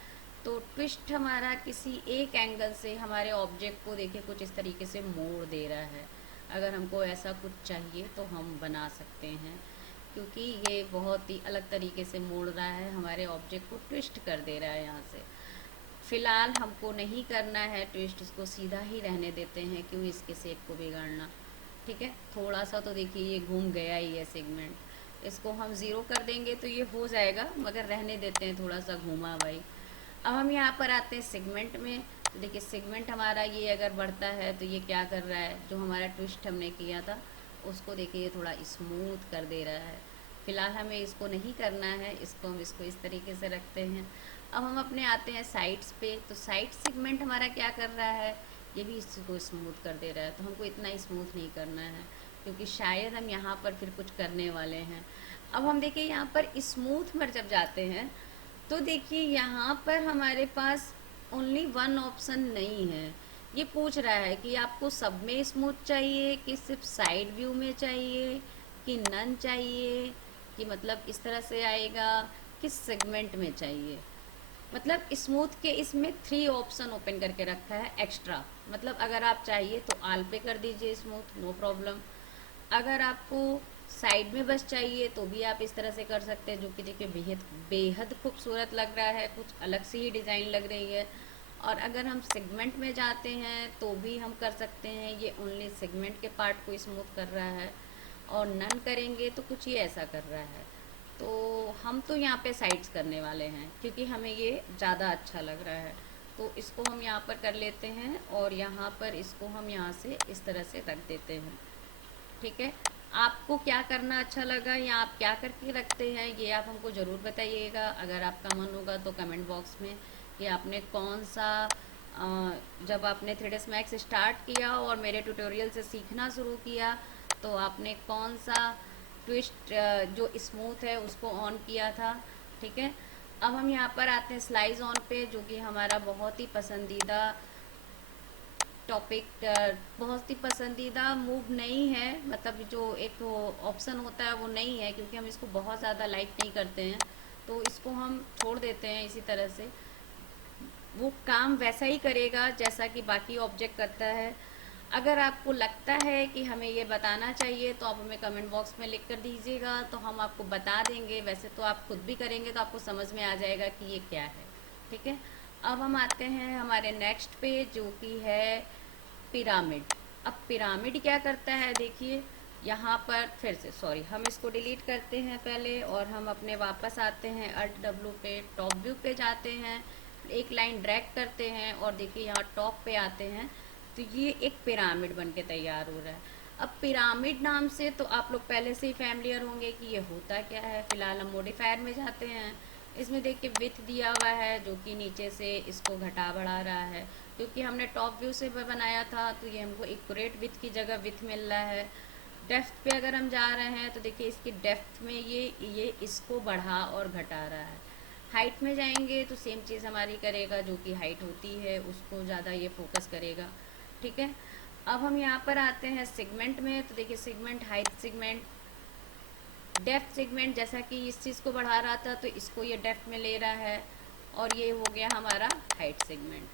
तो ट्विस्ट हमारा किसी एक एंगल से हमारे ऑब्जेक्ट को देखिए कुछ इस तरीके से मोड़ दे रहा है। अगर हमको ऐसा कुछ चाहिए तो हम बना सकते हैं, क्योंकि ये बहुत ही अलग तरीके से मोड़ रहा है, हमारे ऑब्जेक्ट को ट्विस्ट कर दे रहा है यहाँ से। फ़िलहाल हमको नहीं करना है ट्विस्ट, इसको सीधा ही रहने देते हैं, क्यों इसके शेप को बिगाड़ना, ठीक है। थोड़ा सा तो देखिए ये घूम गया ही है सेगमेंट, इसको हम ज़ीरो कर देंगे तो ये हो जाएगा, मगर रहने देते हैं थोड़ा सा घूमा भाई। अब हम यहाँ पर आते हैं सेगमेंट में। तो देखिए सेगमेंट हमारा ये अगर बढ़ता है तो ये क्या कर रहा है, जो हमारा ट्विस्ट हमने किया था उसको देखिए ये थोड़ा स्मूथ कर दे रहा है। फ़िलहाल हमें इसको नहीं करना है, हम इसको इस तरीके से रखते हैं। अब हम अपने आते हैं साइड्स पे। तो साइड सेगमेंट हमारा क्या कर रहा है, ये भी इसको स्मूथ कर दे रहा है। तो हमको इतना स्मूथ नहीं करना है क्योंकि शायद हम यहाँ पर फिर कुछ करने वाले हैं। अब हम देखिए यहाँ पर स्मूथ पर जब जाते हैं तो देखिए यहाँ पर हमारे पास ओनली वन ऑप्शन नहीं है। ये पूछ रहा है कि आपको सब में स्मूथ चाहिए कि सिर्फ साइड व्यू में चाहिए कि नन चाहिए कि मतलब इस तरह से आएगा, किस सेगमेंट में चाहिए। मतलब स्मूथ के इसमें 3 ऑप्शन ओपन करके रखा है एक्स्ट्रा। मतलब अगर आप चाहिए तो आल पे कर दीजिए स्मूथ, नो प्रॉब्लम। अगर आपको साइड में बस चाहिए तो भी आप इस तरह से कर सकते हैं, जो कि देखिए बेहद बेहद खूबसूरत लग रहा है, कुछ अलग सी ही डिज़ाइन लग रही है। और अगर हम सेगमेंट में जाते हैं तो भी हम कर सकते हैं, ये ओनली सेगमेंट के पार्ट को स्मूथ कर रहा है। और नन करेंगे तो कुछ ये ऐसा कर रहा है। तो हम तो यहाँ पे साइड्स करने वाले हैं क्योंकि हमें ये ज़्यादा अच्छा लग रहा है। तो इसको हम यहाँ पर कर लेते हैं और यहाँ पर इसको हम यहाँ से इस तरह से रख देते हैं। ठीक है, आपको क्या करना अच्छा लगा या आप क्या करके रखते हैं ये आप हमको ज़रूर बताइएगा। अगर आपका मन होगा तो कमेंट बॉक्स में कि आपने कौन सा जब आपने 3ds Max स्टार्ट किया और मेरे ट्यूटोरियल से सीखना शुरू किया तो आपने कौन सा ट्विस्ट जो स्मूथ है उसको ऑन किया था। ठीक है, अब हम यहाँ पर आते हैं स्लाइस ऑन पे, जो कि हमारा बहुत ही पसंदीदा टॉपिक, बहुत ही पसंदीदा मूव नहीं है। मतलब जो एक ऑप्शन होता है वो नहीं है, क्योंकि हम इसको बहुत ज़्यादा लाइक नहीं करते हैं, तो इसको हम छोड़ देते हैं। इसी तरह से वो काम वैसा ही करेगा जैसा कि बाकी ऑब्जेक्ट करता है। अगर आपको लगता है कि हमें ये बताना चाहिए तो आप हमें कमेंट बॉक्स में लिख कर दीजिएगा, तो हम आपको बता देंगे। वैसे तो आप खुद भी करेंगे तो आपको समझ में आ जाएगा कि ये क्या है। ठीक है, अब हम आते हैं हमारे नेक्स्ट पे, जो कि है पिरामिड। अब पिरामिड क्या करता है, देखिए यहाँ पर फिर से सॉरी हम इसको डिलीट करते हैं पहले, और हम अपने वापस आते हैं Alt W पे, टॉप व्यू पे जाते हैं, एक लाइन ड्रैग करते हैं और देखिए यहाँ टॉप पे आते हैं। तो ये एक पिरामिड बन के तैयार हो रहा है। अब पिरामिड नाम से तो आप लोग पहले से ही फैमिलियर होंगे कि ये होता क्या है। फिलहाल हम मॉडिफायर में जाते हैं। इसमें देखिए विथ दिया हुआ है, जो कि नीचे से इसको घटा बढ़ा रहा है। क्योंकि हमने टॉप व्यू से बनाया था तो ये हमको एक्यूरेट विथ की जगह विथ मिल रहा है। डेप्थ पे अगर हम जा रहे हैं तो देखिए इसकी डेप्थ में ये इसको बढ़ा और घटा रहा है। हाइट में जाएंगे तो सेम चीज़ हमारी करेगा, जो कि हाइट होती है उसको ज़्यादा ये फोकस करेगा। ठीक है, अब हम यहाँ पर आते हैं सेगमेंट में, तो देखिए segment, height segment, depth segment. जैसा कि इस चीज़ को बढ़ा रहा था तो इसको ये डेप्थ में ले रहा है, और ये हो गया हमारा हाइट सेगमेंट।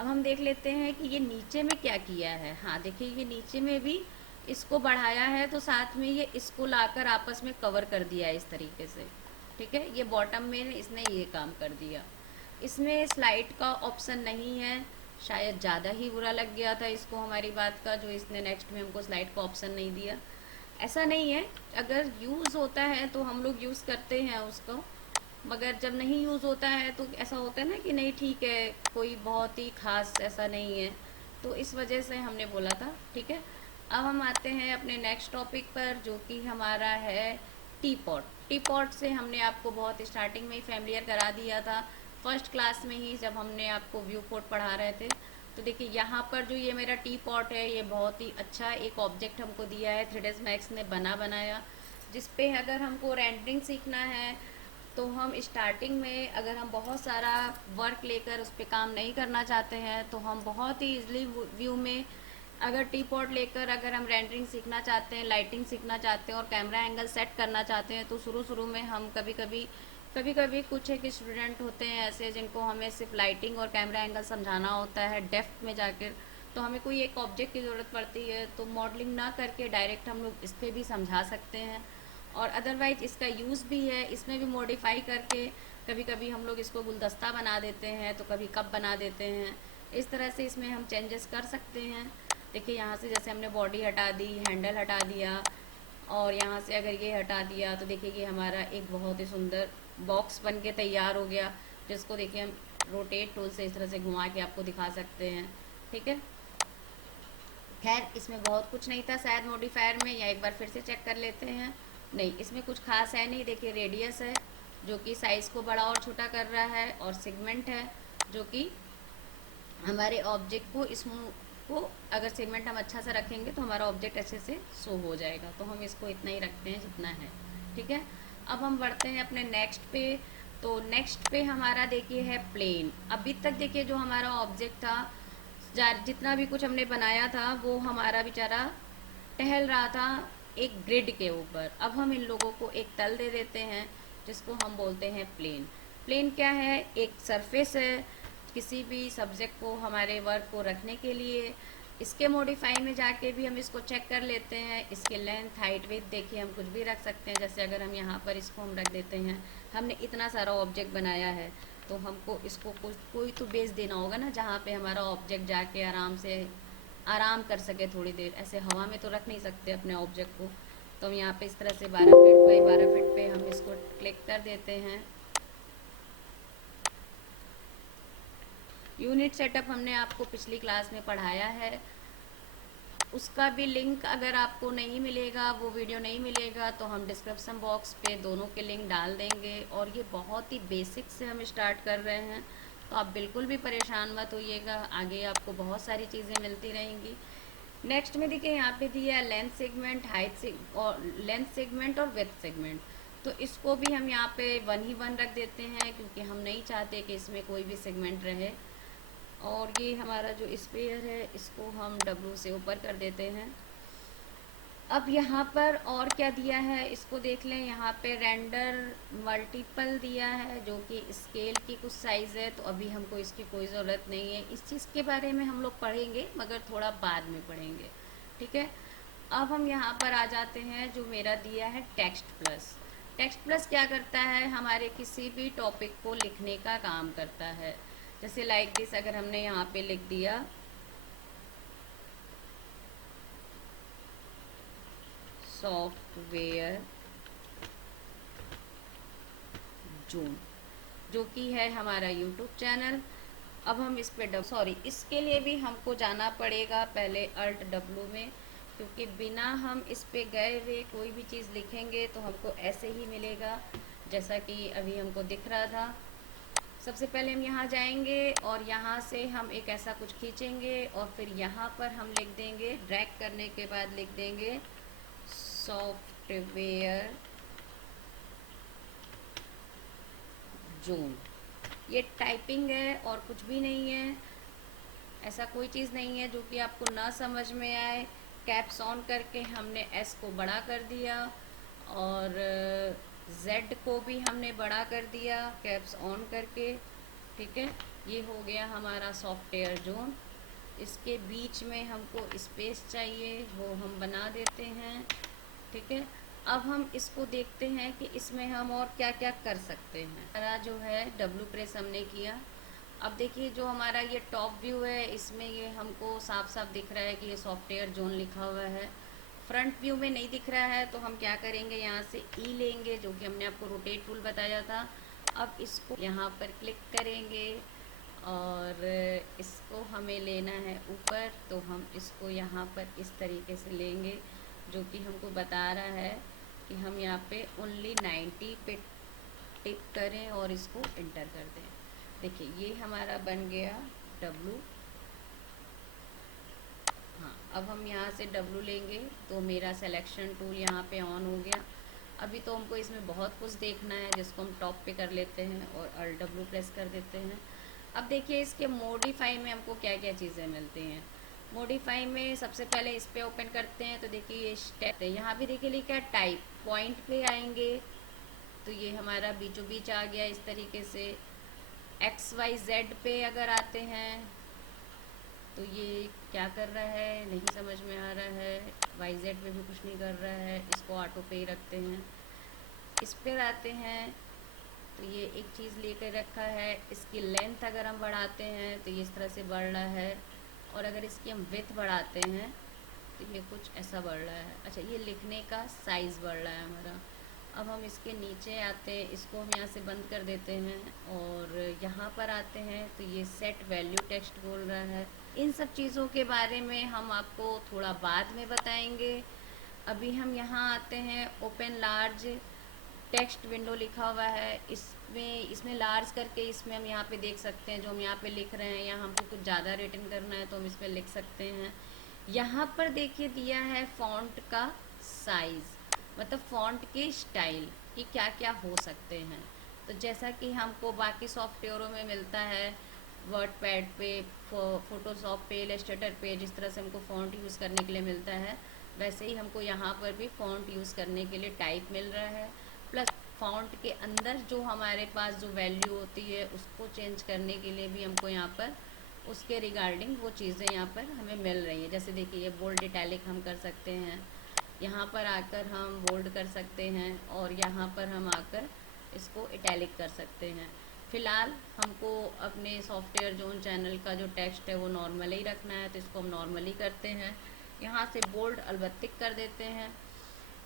अब हम देख लेते हैं कि ये नीचे में क्या किया है। हाँ देखिए, ये नीचे में भी इसको बढ़ाया है, तो साथ में ये इसको लाकर आपस में कवर कर दिया है इस तरीके से। ठीक है, ये बॉटम में इसने ये काम कर दिया। इसमें स्लाइड का ऑप्शन नहीं है, शायद ज़्यादा ही बुरा लग गया था इसको हमारी बात का, जो इसने नेक्स्ट में हमको स्लाइड का ऑप्शन नहीं दिया। ऐसा नहीं है, अगर यूज़ होता है तो हम लोग यूज़ करते हैं उसको, मगर जब नहीं यूज़ होता है तो ऐसा होता है ना कि नहीं ठीक है, कोई बहुत ही ख़ास ऐसा नहीं है, तो इस वजह से हमने बोला था। ठीक है, अब हम आते हैं अपने नेक्स्ट टॉपिक पर, जो कि हमारा है टी पॉट। टी पॉट से हमने आपको बहुत स्टार्टिंग में ही फैमिलियर करा दिया था, फर्स्ट क्लास में ही जब हमने आपको व्यू पोर्ट पढ़ा रहे थे। तो देखिए यहाँ पर जो ये मेरा टी पॉट है, ये बहुत ही अच्छा एक ऑब्जेक्ट हमको दिया है 3ds Max ने बनाया, जिस पे अगर हमको रेंडरिंग सीखना है तो हम स्टार्टिंग में अगर हम बहुत सारा वर्क लेकर उस पर काम नहीं करना चाहते हैं तो हम बहुत ही ईजिली व्यू में अगर टी पॉट लेकर अगर हम रेंडरिंग सीखना चाहते हैं, लाइटिंग सीखना चाहते हैं और कैमरा एंगल सेट करना चाहते हैं, तो शुरू में हम कभी कभी कुछ एक स्टूडेंट होते हैं ऐसे जिनको हमें सिर्फ लाइटिंग और कैमरा एंगल समझाना होता है डेप्थ में जाकर, तो हमें कोई एक ऑब्जेक्ट की ज़रूरत पड़ती है, तो मॉडलिंग ना करके डायरेक्ट हम लोग इस पर भी समझा सकते हैं। और अदरवाइज इसका यूज़ भी है, इसमें भी मॉडिफाई करके कभी कभी हम लोग इसको गुलदस्ता बना देते हैं, तो कभी कप बना देते हैं। इस तरह से इसमें हम चेंजेस कर सकते हैं। देखिए यहाँ से जैसे हमने बॉडी हटा दी, हैंडल हटा दिया, और यहाँ से अगर ये हटा दिया तो देखिए ये हमारा एक बहुत ही सुंदर बॉक्स बन के तैयार हो गया, जिसको देखिए हम रोटेट टूल से इस तरह से घुमा के आपको दिखा सकते हैं। ठीक है, खैर इसमें बहुत कुछ नहीं था शायद मॉडिफायर में, या एक बार फिर से चेक कर लेते हैं। नहीं, इसमें कुछ खास है नहीं। देखिए रेडियस है जो कि साइज़ को बड़ा और छोटा कर रहा है, और सेगमेंट है जो कि हमारे ऑब्जेक्ट को को अगर सेगमेंट हम अच्छा से रखेंगे तो हमारा ऑब्जेक्ट अच्छे से शो हो जाएगा, तो हम इसको इतना ही रखते हैं जितना है। ठीक है, अब हम बढ़ते हैं अपने नेक्स्ट पे। तो नेक्स्ट पे हमारा देखिए है प्लेन। अभी तक देखिए जो हमारा ऑब्जेक्ट था, जितना भी कुछ हमने बनाया था वो हमारा बेचारा टहल रहा था एक ग्रिड के ऊपर। अब हम इन लोगों को एक तल दे देते हैं जिसको हम बोलते हैं प्लेन। प्लेन क्या है? एक सरफेस है किसी भी सब्जेक्ट को, हमारे वर्क को रखने के लिए। इसके मॉडिफाई में जाके भी हम इसको चेक कर लेते हैं। इसके लेंथ, हाइट, विड्थ देखिए हम कुछ भी रख सकते हैं। जैसे अगर हम यहाँ पर इसको हम रख देते हैं, हमने इतना सारा ऑब्जेक्ट बनाया है तो हमको इसको कोई तो बेस देना होगा ना, जहाँ पे हमारा ऑब्जेक्ट जाके आराम कर सके थोड़ी देर। ऐसे हवा में तो रख नहीं सकते अपने ऑब्जेक्ट को। तो हम यहाँ पे इस तरह से 12 फीट बाई 12 फीट पे हम इसको क्लिक कर देते हैं। यूनिट सेटअप हमने आपको पिछली क्लास में पढ़ाया है, उसका भी लिंक अगर आपको नहीं मिलेगा, वो वीडियो नहीं मिलेगा, तो हम डिस्क्रिप्शन बॉक्स पे दोनों के लिंक डाल देंगे। और ये बहुत ही बेसिक से हम स्टार्ट कर रहे हैं, तो आप बिल्कुल भी परेशान मत होइएगा, आगे आपको बहुत सारी चीज़ें मिलती रहेंगी। नेक्स्ट में देखिए यहाँ पे दिया है लेंथ सेगमेंट, लेंथ सेगमेंट और विड्थ सेगमेंट। तो इसको भी हम यहाँ पे 1 ही 1 रख देते हैं, क्योंकि हम नहीं चाहते कि इसमें कोई भी सेगमेंट रहे। और ये हमारा जो स्पेयर है इसको हम W से ऊपर कर देते हैं। अब यहाँ पर और क्या दिया है इसको देख लें। यहाँ पे रेंडर मल्टीपल दिया है जो कि स्केल की कुछ साइज़ है, तो अभी हमको इसकी कोई ज़रूरत नहीं है। इस चीज़ के बारे में हम लोग पढ़ेंगे, मगर थोड़ा बाद में पढ़ेंगे, ठीक है। अब हम यहाँ पर आ जाते हैं, जो मेरा दिया है टेक्स्ट प्लस। टेक्स्ट प्लस क्या करता है? हमारे किसी भी टॉपिक को लिखने का काम करता है। जैसे लाइक दिस, अगर हमने यहाँ पे लिख दिया सॉफ्टवेयर जून, जो कि है हमारा यूट्यूब चैनल। अब हम इस पे इसके लिए भी हमको जाना पड़ेगा पहले Alt W में, क्योंकि बिना हम इस पे गए हुए कोई भी चीज़ लिखेंगे तो हमको ऐसे ही मिलेगा जैसा कि अभी हमको दिख रहा था। सबसे पहले हम यहाँ जाएंगे और यहाँ से हम एक ऐसा कुछ खींचेंगे और फिर यहाँ पर हम लिख देंगे, ड्रैग करने के बाद लिख देंगे सॉफ्टवेयर जून। ये टाइपिंग है और कुछ भी नहीं है, ऐसा कोई चीज़ नहीं है जो कि आपको ना समझ में आए। कैप्स ऑन करके हमने S को बड़ा कर दिया और Z को भी हमने बड़ा कर दिया कैप्स ऑन करके, ठीक है। ये हो गया हमारा सॉफ्टवेयर जोन। इसके बीच में हमको स्पेस चाहिए, वो हम बना देते हैं, ठीक है। अब हम इसको देखते हैं कि इसमें हम और क्या क्या कर सकते हैं। हमारा जो है W प्रेस हमने किया। अब देखिए जो हमारा ये टॉप व्यू है, इसमें ये हमको साफ साफ दिख रहा है कि ये सॉफ्टवेयर जोन लिखा हुआ है। फ्रंट व्यू में नहीं दिख रहा है, तो हम क्या करेंगे, यहाँ से E लेंगे, जो कि हमने आपको रोटेट टूल बताया था। अब इसको यहाँ पर क्लिक करेंगे और इसको हमें लेना है ऊपर, तो हम इसको यहाँ पर इस तरीके से लेंगे, जो कि हमको बता रहा है कि हम यहाँ पे ओनली 90 पे टिप करें और इसको इंटर कर दें। देखिए ये हमारा बन गया W। हाँ, अब हम यहाँ से W लेंगे तो मेरा सिलेक्शन टूल यहाँ पे ऑन हो गया। अभी तो हमको इसमें बहुत कुछ देखना है, जिसको हम टॉप पे कर लेते हैं और Alt W प्रेस कर देते हैं। अब देखिए इसके मॉडिफाई में हमको क्या क्या चीज़ें मिलती हैं। मॉडिफाई में सबसे पहले इस पे ओपन करते हैं तो देखिए ये स्टेप है, यहाँ भी देखिए लिखा है टाइप। पॉइंट पे आएंगे तो ये हमारा बीचों बीच आ गया इस तरीके से। XYZ पे अगर आते हैं तो ये क्या कर रहा है नहीं समझ में आ रहा है। YZ पे भी कुछ नहीं कर रहा है, इसको ऑटो पे ही रखते हैं। इस पर आते हैं तो ये एक चीज़ लेकर रखा है। इसकी लेंथ अगर हम बढ़ाते हैं तो ये इस तरह से बढ़ रहा है, और अगर इसकी हम विड्थ बढ़ाते हैं तो ये कुछ ऐसा बढ़ रहा है। अच्छा, ये लिखने का साइज़ बढ़ रहा है हमारा। अब हम इसके नीचे आते हैं, इसको हम यहाँ से बंद कर देते हैं और यहाँ पर आते हैं तो ये सेट वैल्यू टेक्स्ट बोल रहा है। इन सब चीज़ों के बारे में हम आपको थोड़ा बाद में बताएंगे। अभी हम यहाँ आते हैं, ओपन लार्ज टेक्स्ट विंडो लिखा हुआ है, इसमें लार्ज करके इसमें हम यहाँ पे देख सकते हैं जो हम यहाँ पे लिख रहे हैं। यहाँ हमको कुछ ज़्यादा रिटन करना है तो हम इसमें लिख सकते हैं। यहाँ पर देखिए दिया है फ़ॉन्ट का साइज़, मतलब फ़ॉन्ट के स्टाइल कि क्या क्या हो सकते हैं। तो जैसा कि हमको बाकी सॉफ्टवेयरों में मिलता है, वर्ड पैड पे, फोटोशॉप पे, इलस्ट्रेटर पे, जिस तरह से हमको फ़ॉन्ट यूज़ करने के लिए मिलता है, वैसे ही हमको यहाँ पर भी फ़ॉन्ट यूज़ करने के लिए टाइप मिल रहा है, प्लस फ़ॉन्ट के अंदर जो हमारे पास जो वैल्यू होती है उसको चेंज करने के लिए भी हमको यहाँ पर उसके रिगार्डिंग वो चीज़ें यहाँ पर हमें मिल रही हैं। जैसे देखिए, ये बोल्ड इटैलिक हम कर सकते हैं, यहाँ पर आकर हम बोल्ड कर सकते हैं, और यहाँ पर हम आकर इसको इटैलिक कर सकते हैं। फ़िलहाल हमको अपने सॉफ्टवेयर जोन चैनल का जो टेक्स्ट है वो नॉर्मल ही रखना है, तो इसको हम नॉर्मली करते हैं। यहाँ से बोल्ड अलबत्तिक कर देते हैं।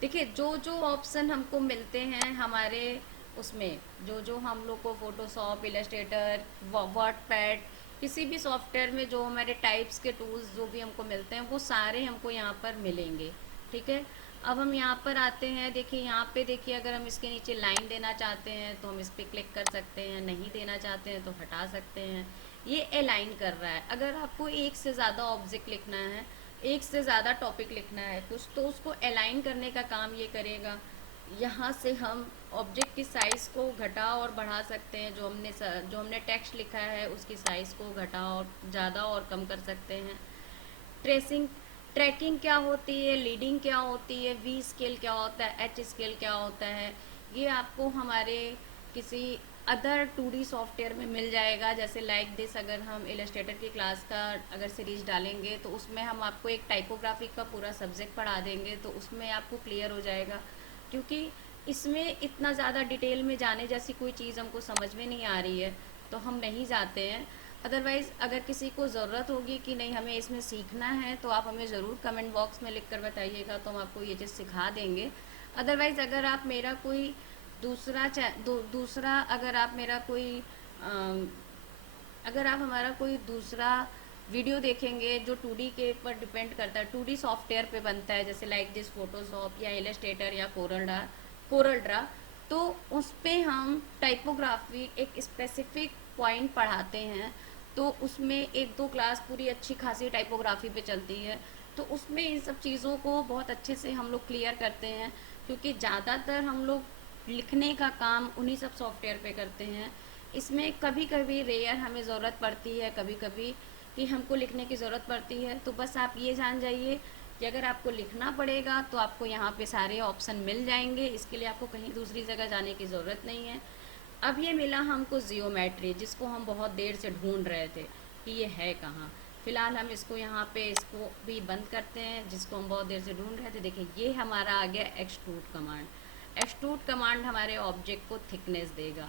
देखिए, जो जो ऑप्शन हमको मिलते हैं हमारे उसमें, जो जो हम लोग को फ़ोटोशॉप, इलस्ट्रेटर, वर्डपैड, किसी भी सॉफ्टवेयर में जो हमारे टाइप्स के टूल्स जो भी हमको मिलते हैं वो सारे हमको यहाँ पर मिलेंगे। ठीक है, अब हम यहाँ पर आते हैं। देखिए, यहाँ पे देखिए, अगर हम इसके नीचे लाइन देना चाहते हैं तो हम इस पर क्लिक कर सकते हैं, नहीं देना चाहते हैं तो हटा सकते हैं। ये अलाइन कर रहा है। अगर आपको एक से ज़्यादा ऑब्जेक्ट लिखना है, एक से ज़्यादा टॉपिक लिखना है कुछ, तो उसको अलाइन करने का काम ये करेगा। यहाँ से हम ऑब्जेक्ट की साइज़ को घटा और बढ़ा सकते हैं। जो हमने टेक्स्ट लिखा है उसकी साइज़ को घटा और ज़्यादा और कम कर सकते हैं। ट्रेसिंग ट्रैकिंग क्या होती है, लीडिंग क्या होती है, वी स्केल क्या होता है, एच स्केल क्या होता है, ये आपको हमारे किसी अदर 2D सॉफ्टवेयर में मिल जाएगा। जैसे लाइक दिस, अगर हम इलस्ट्रेटर की क्लास का अगर सीरीज डालेंगे तो उसमें हम आपको एक टाइपोग्राफी का पूरा सब्जेक्ट पढ़ा देंगे, तो उसमें आपको क्लियर हो जाएगा। क्योंकि इसमें इतना ज़्यादा डिटेल में जाने जैसी कोई चीज़ हमको समझ में नहीं आ रही है तो हम नहीं जाते हैं। अदरवाइज़ अगर किसी को ज़रूरत होगी कि नहीं हमें इसमें सीखना है, तो आप हमें ज़रूर कमेंट बॉक्स में लिख कर बताइएगा, तो हम आपको ये चीज़ सिखा देंगे। अदरवाइज़ अगर आप मेरा कोई दूसरा अगर आप मेरा कोई अम, अगर आप हमारा कोई दूसरा वीडियो देखेंगे जो 2D के ऊपर डिपेंड करता है, 2D सॉफ्टवेयर पे बनता है, जैसे लाइक दिस फोटोशॉप या इलस्ट्रेटर या कोरल ड्रा, तो उस पे हम टाइपोग्राफी एक स्पेसिफिक पॉइंट पढ़ाते हैं। तो उसमें एक दो क्लास पूरी अच्छी खासी टाइपोग्राफी पे चलती है, तो उसमें इन सब चीज़ों को बहुत अच्छे से हम लोग क्लियर करते हैं। क्योंकि ज़्यादातर हम लोग लिखने का काम उन्हीं सब सॉफ्टवेयर पे करते हैं। इसमें कभी कभी रेयर हमें ज़रूरत पड़ती है, कभी कभी कि हमको लिखने की ज़रूरत पड़ती है। तो बस आप ये जान जाइए कि अगर आपको लिखना पड़ेगा तो आपको यहाँ पे सारे ऑप्शन मिल जाएंगे। इसके लिए आपको कहीं दूसरी जगह जाने की ज़रूरत नहीं है। अब ये मिला हमको जियोमेट्री, जिसको हम बहुत देर से ढूंढ रहे थे कि ये है कहाँ। फ़िलहाल हम इसको यहाँ पे इसको भी बंद करते हैं, जिसको हम बहुत देर से ढूंढ रहे थे। देखिए, ये हमारा आ गया एक्सट्रूड कमांड। एक्सट्रूड कमांड हमारे ऑब्जेक्ट को थिकनेस देगा।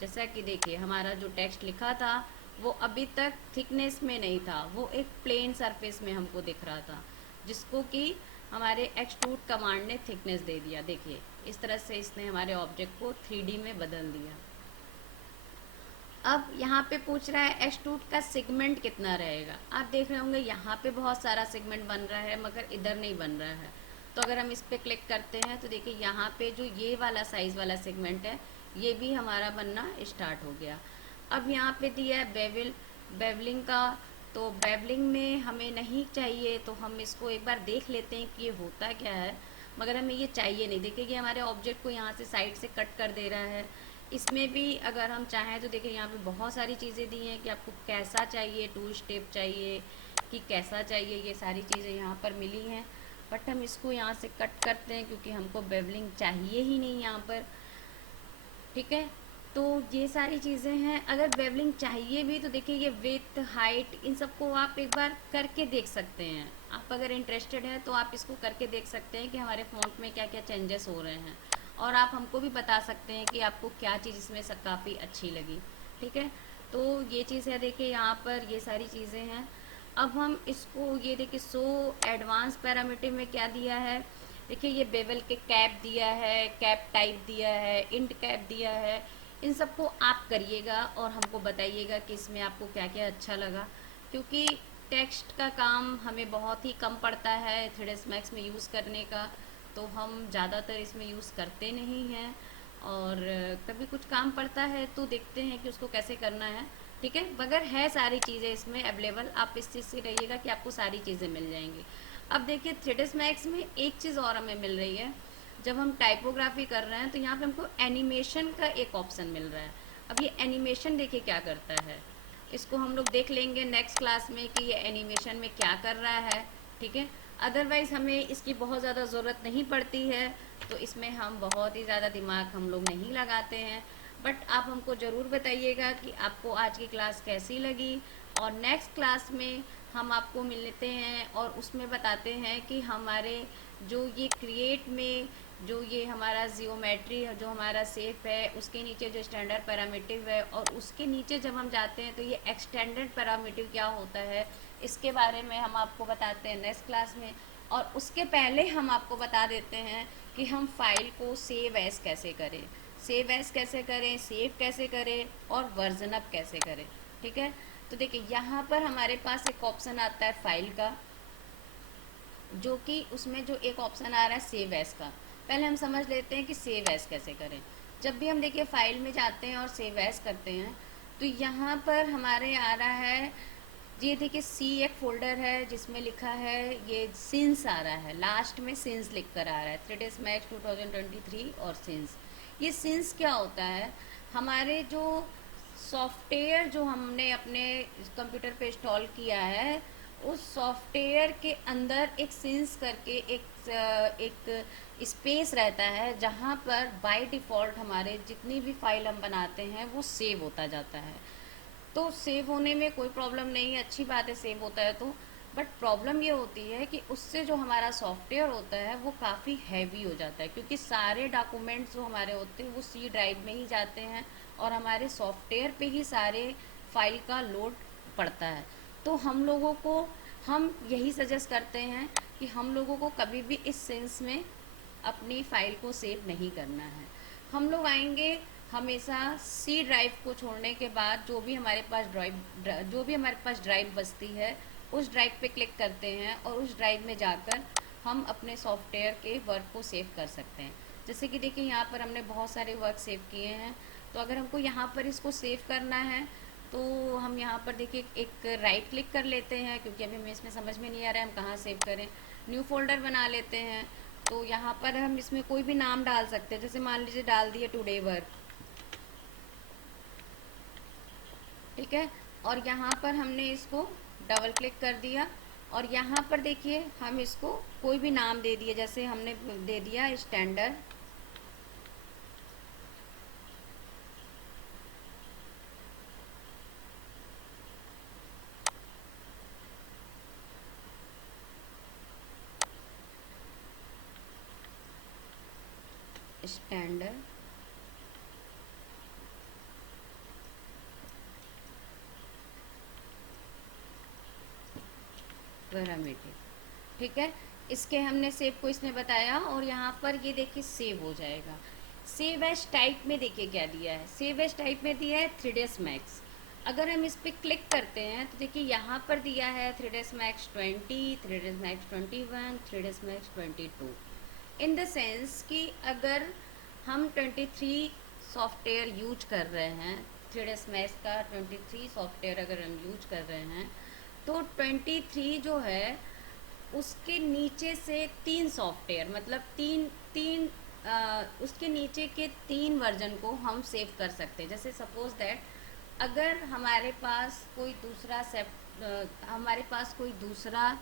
जैसा कि देखिए, हमारा जो टेक्स्ट लिखा था वो अभी तक थिकनेस में नहीं था, वो एक प्लेन सरफेस में हमको दिख रहा था, जिसको कि हमारे एक्सट्रूड कमांड ने थिकनेस दे दिया। देखिए, इस तरह से इसने हमारे ऑब्जेक्ट को 3D में बदल दिया। अब यहाँ पे पूछ रहा है एक्सट्रूड का सेगमेंट कितना रहेगा। आप देख रहे होंगे यहाँ पे बहुत सारा सेगमेंट बन रहा है, मगर इधर नहीं बन रहा है। तो अगर हम इस पर क्लिक करते हैं तो देखिए, यहाँ पे जो ये वाला साइज़ वाला सेगमेंट है ये भी हमारा बनना स्टार्ट हो गया। अब यहाँ पे दिया है बेवलिंग का, तो बेवलिंग में हमें नहीं चाहिए, तो हम इसको एक बार देख लेते हैं कि ये होता क्या है। मगर हमें ये चाहिए नहीं। देखिए, ये हमारे ऑब्जेक्ट को यहाँ से साइड से कट कर दे रहा है। इसमें भी अगर हम चाहें तो देखिए, यहाँ पे बहुत सारी चीज़ें दी हैं कि आपको कैसा चाहिए, 2 स्टेप चाहिए कि कैसा चाहिए, ये सारी चीज़ें यहाँ पर मिली हैं। बट हम इसको यहाँ से कट करते हैं क्योंकि हमको बेवलिंग चाहिए ही नहीं यहाँ पर। ठीक है, तो ये सारी चीज़ें हैं। अगर बेवलिंग चाहिए भी तो देखिए, ये विथ हाइट इन सबको आप एक बार करके देख सकते हैं। आप अगर इंटरेस्टेड हैं तो आप इसको करके देख सकते हैं कि हमारे फ़ॉन्ट में क्या क्या चेंजेस हो रहे हैं, और आप हमको भी बता सकते हैं कि आपको क्या चीज़ इसमें काफ़ी अच्छी लगी। ठीक है, तो ये चीज़ है। देखिए, यहाँ पर ये सारी चीज़ें हैं। अब हम इसको ये देखिए, सो एडवांस पैरामीटर में क्या दिया है। देखिए, ये बेवल के कैप दिया है, कैप टाइप दिया है, इंट कैप दिया है। इन सबको आप करिएगा और हमको बताइएगा कि इसमें आपको क्या क्या अच्छा लगा। क्योंकि टेक्स्ट का काम हमें बहुत ही कम पड़ता है 3ds Max में यूज़ करने का, तो हम ज़्यादातर इसमें यूज़ करते नहीं हैं। और कभी कुछ काम पड़ता है तो देखते हैं कि उसको कैसे करना है। ठीक है, मगर है सारी चीज़ें इसमें अवेलेबल। आप इस चीज़ से रहिएगा कि आपको सारी चीज़ें मिल जाएंगी। अब देखिए, 3ds Max में एक चीज़ और हमें मिल रही है। जब हम टाइपोग्राफी कर रहे हैं तो यहाँ पे हमको एनिमेशन का एक ऑप्शन मिल रहा है। अब ये एनिमेशन देखिए क्या करता है, इसको हम लोग देख लेंगे नेक्स्ट क्लास में कि ये एनिमेशन में क्या कर रहा है। ठीक है, अदरवाइज़ हमें इसकी बहुत ज़्यादा ज़रूरत नहीं पड़ती है, तो इसमें हम बहुत ही ज़्यादा दिमाग हम लोग नहीं लगाते हैं। बट आप हमको ज़रूर बताइएगा कि आपको आज की क्लास कैसी लगी, और नेक्स्ट क्लास में हम आपको मिलते हैं और उसमें बताते हैं कि हमारे जो ये क्रिएट में जो ये हमारा जियोमेट्री है, जो हमारा सेप है, उसके नीचे जो स्टैंडर्ड पैरामीटर है, और उसके नीचे जब हम जाते हैं तो ये एक्सटेंडेड पैरामीटर क्या होता है, इसके बारे में हम आपको बताते हैं नेक्स्ट क्लास में। और उसके पहले हम आपको बता देते हैं कि हम फाइल को सेव एज कैसे करें, सेव एज कैसे करें, सेव कैसे करें, और वर्जन अप कैसे करें। ठीक है, तो देखिए यहाँ पर हमारे पास एक ऑप्शन आता है फाइल का, जो कि उसमें जो एक ऑप्शन आ रहा है सेव एज का। पहले हम समझ लेते हैं कि सेव एज कैसे करें। जब भी हम देखिए फाइल में जाते हैं और सेव एज करते हैं, तो यहाँ पर हमारे आ रहा है, ये देखिए सी एक फोल्डर है जिसमें लिखा है, ये सिंस आ रहा है, लास्ट में सिंस लिख कर आ रहा है, 3ds Max 2023 और सिंस। ये सिंस क्या होता है, हमारे जो सॉफ्टवेयर जो हमने अपने कंप्यूटर पे इंस्टॉल किया है, उस सॉफ्टवेयर के अंदर एक सिंस करके एक स्पेस रहता है, जहाँ पर बाय डिफ़ॉल्ट हमारे जितनी भी फाइल हम बनाते हैं वो सेव होता जाता है। तो सेव होने में कोई प्रॉब्लम नहीं है, अच्छी बात है सेव होता है तो। बट प्रॉब्लम ये होती है कि उससे जो हमारा सॉफ्टवेयर होता है वो काफ़ी हैवी हो जाता है, क्योंकि सारे डॉक्यूमेंट्स जो हमारे होते हैं वो सी ड्राइव में ही जाते हैं, और हमारे सॉफ्टवेयर पे ही सारे फाइल का लोड पड़ता है। तो हम लोगों को, हम यही सजेस्ट करते हैं कि हम लोगों को कभी भी इस सेंस में अपनी फ़ाइल को सेव नहीं करना है। हम लोग आएंगे हमेशा सी ड्राइव को छोड़ने के बाद, जो भी हमारे पास ड्राइव बचती है, उस ड्राइव पे क्लिक करते हैं और उस ड्राइव में जाकर हम अपने सॉफ्टवेयर के वर्क को सेव कर सकते हैं। जैसे कि देखिए यहाँ पर हमने बहुत सारे वर्क सेव किए हैं, तो अगर हमको यहाँ पर इसको सेव करना है तो हम यहाँ पर देखिए एक राइट क्लिक कर लेते हैं, क्योंकि अभी हमें इसमें समझ में नहीं आ रहा है हम कहाँ सेव करें। न्यू फोल्डर बना लेते हैं, तो यहाँ पर हम इसमें कोई भी नाम डाल सकते हैं, जैसे मान लीजिए डाल दिए टुडे वर्क। ठीक है, और यहाँ पर हमने इसको डबल क्लिक कर दिया, और यहाँ पर देखिए हम इसको कोई भी नाम दे दिए, जैसे हमने दे दिया स्टैंडर्ड स्टैंडर्ड पैरामीटर। ठीक है, इसके हमने सेव को इसने बताया, और यहाँ पर ये देखिए सेव हो जाएगा। सेव एज टाइप में देखिए क्या दिया है, सेव एज टाइप में दिया है 3ds Max। अगर हम इस पर क्लिक करते हैं तो देखिए यहाँ पर दिया है 3ds Max 20, 3ds Max 21, 3ds Max 22। In the sense कि अगर हम 23 सॉफ्टवेयर यूज कर रहे हैं, 3ds Max का 23 सॉफ्टवेयर अगर हम यूज कर रहे हैं, तो 23 जो है उसके नीचे से 3 सॉफ्टवेयर, मतलब तीन तीन उसके नीचे के 3 वर्जन को हम सेव कर सकते हैं। जैसे सपोज दैट अगर हमारे पास कोई दूसरा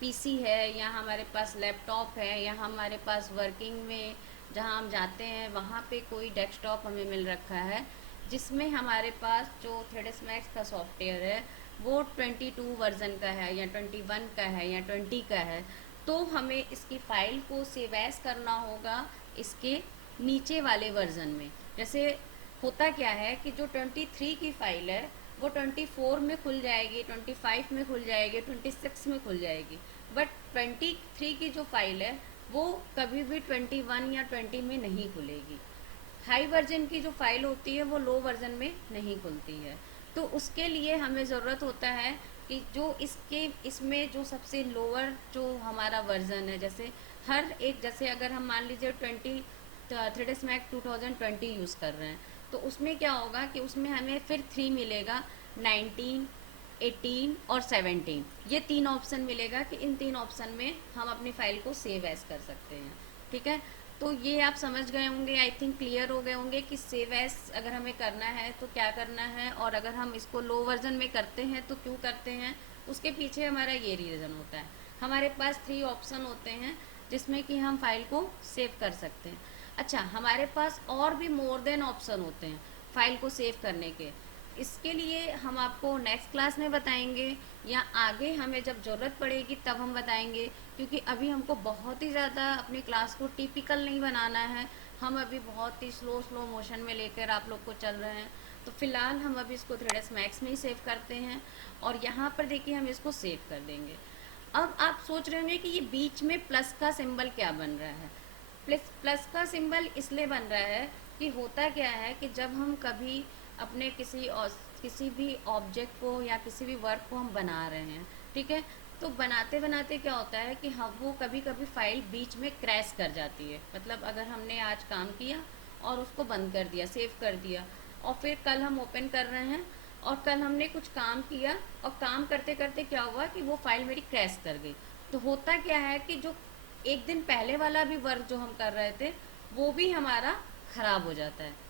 पीसी है, या हमारे पास लैपटॉप है, या हमारे पास वर्किंग में जहाँ हम जाते हैं वहाँ पे कोई डेस्कटॉप हमें मिल रखा है, जिसमें हमारे पास जो 3ds Max का सॉफ्टवेयर है वो 22 वर्जन का है, या 21 का है, या 20 का है, तो हमें इसकी फ़ाइल को सेव एज करना होगा इसके नीचे वाले वर्जन में। जैसे होता क्या है कि जो 23 की फ़ाइल है वो 24 में खुल जाएगी, 25 में खुल जाएगी, 26 में खुल जाएगी, बट 23 की जो फ़ाइल है वो कभी भी 21 या 20 में नहीं खुलेगी। हाई वर्जन की जो फाइल होती है वो लो वर्जन में नहीं खुलती है। तो उसके लिए हमें ज़रूरत होता है कि जो इसमें जो सबसे लोअर जो हमारा वर्जन है, जैसे अगर हम मान लीजिए 3ds Max 2020 यूज़ कर रहे हैं, तो उसमें क्या होगा कि उसमें हमें फिर 3 मिलेगा, 19, 18 और 17, ये 3 ऑप्शन मिलेगा कि इन 3 ऑप्शन में हम अपनी फ़ाइल को सेव एज कर सकते हैं। ठीक है, तो ये आप समझ गए होंगे, आई थिंक क्लियर हो गए होंगे कि सेव एज अगर हमें करना है तो क्या करना है, और अगर हम इसको लो वर्जन में करते हैं तो क्यों करते हैं, उसके पीछे हमारा ये रीज़न होता है। हमारे पास 3 ऑप्शन होते हैं जिसमें कि हम फाइल को सेव कर सकते हैं। अच्छा, हमारे पास और भी मोर देन ऑप्शन होते हैं फाइल को सेव करने के। इसके लिए हम आपको नेक्स्ट क्लास में बताएंगे या आगे हमें जब ज़रूरत पड़ेगी तब हम बताएंगे, क्योंकि अभी हमको बहुत ही ज़्यादा अपनी क्लास को टिपिकल नहीं बनाना है। हम अभी बहुत ही स्लो मोशन में लेकर आप लोग को चल रहे हैं। तो फिलहाल हम अभी इसको थ्रेडस मैक्स में ही सेव करते हैं और यहाँ पर देखिए हम इसको सेव कर देंगे। अब आप सोच रहे होंगे कि ये बीच में प्लस का सिंबल क्या बन रहा है। प्लस का सिंबल इसलिए बन रहा है कि होता क्या है कि जब हम कभी अपने किसी भी ऑब्जेक्ट को या किसी भी वर्क को हम बना रहे हैं, ठीक है, तो बनाते बनाते क्या होता है कि हम वो कभी कभी फाइल बीच में क्रैश कर जाती है। मतलब अगर हमने आज काम किया और उसको बंद कर दिया, सेव कर दिया, और फिर कल हम ओपन कर रहे हैं और कल हमने कुछ काम किया और काम करते करते क्या हुआ कि वो फाइल मेरी क्रैश कर गई। तो होता क्या है कि जो एक दिन पहले वाला भी वर्क जो हम कर रहे थे वो भी हमारा खराब हो जाता है।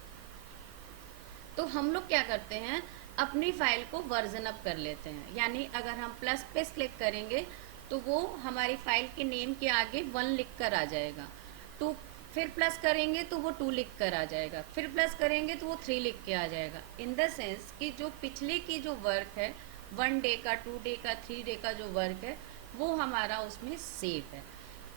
तो हम लोग क्या करते हैं, अपनी फाइल को वर्जन अप कर लेते हैं। यानी अगर हम प्लस पे क्लिक करेंगे तो वो हमारी फाइल के नेम के आगे 1 लिख कर आ जाएगा। टू फिर प्लस करेंगे तो वो 2 लिख कर आ जाएगा, फिर प्लस करेंगे तो वो 3 लिख के आ जाएगा। इन द सेंस कि जो पिछले की जो वर्क है 1 डे का, 2 डे का, 3 डे का जो वर्क है वो हमारा उसमें सेव है।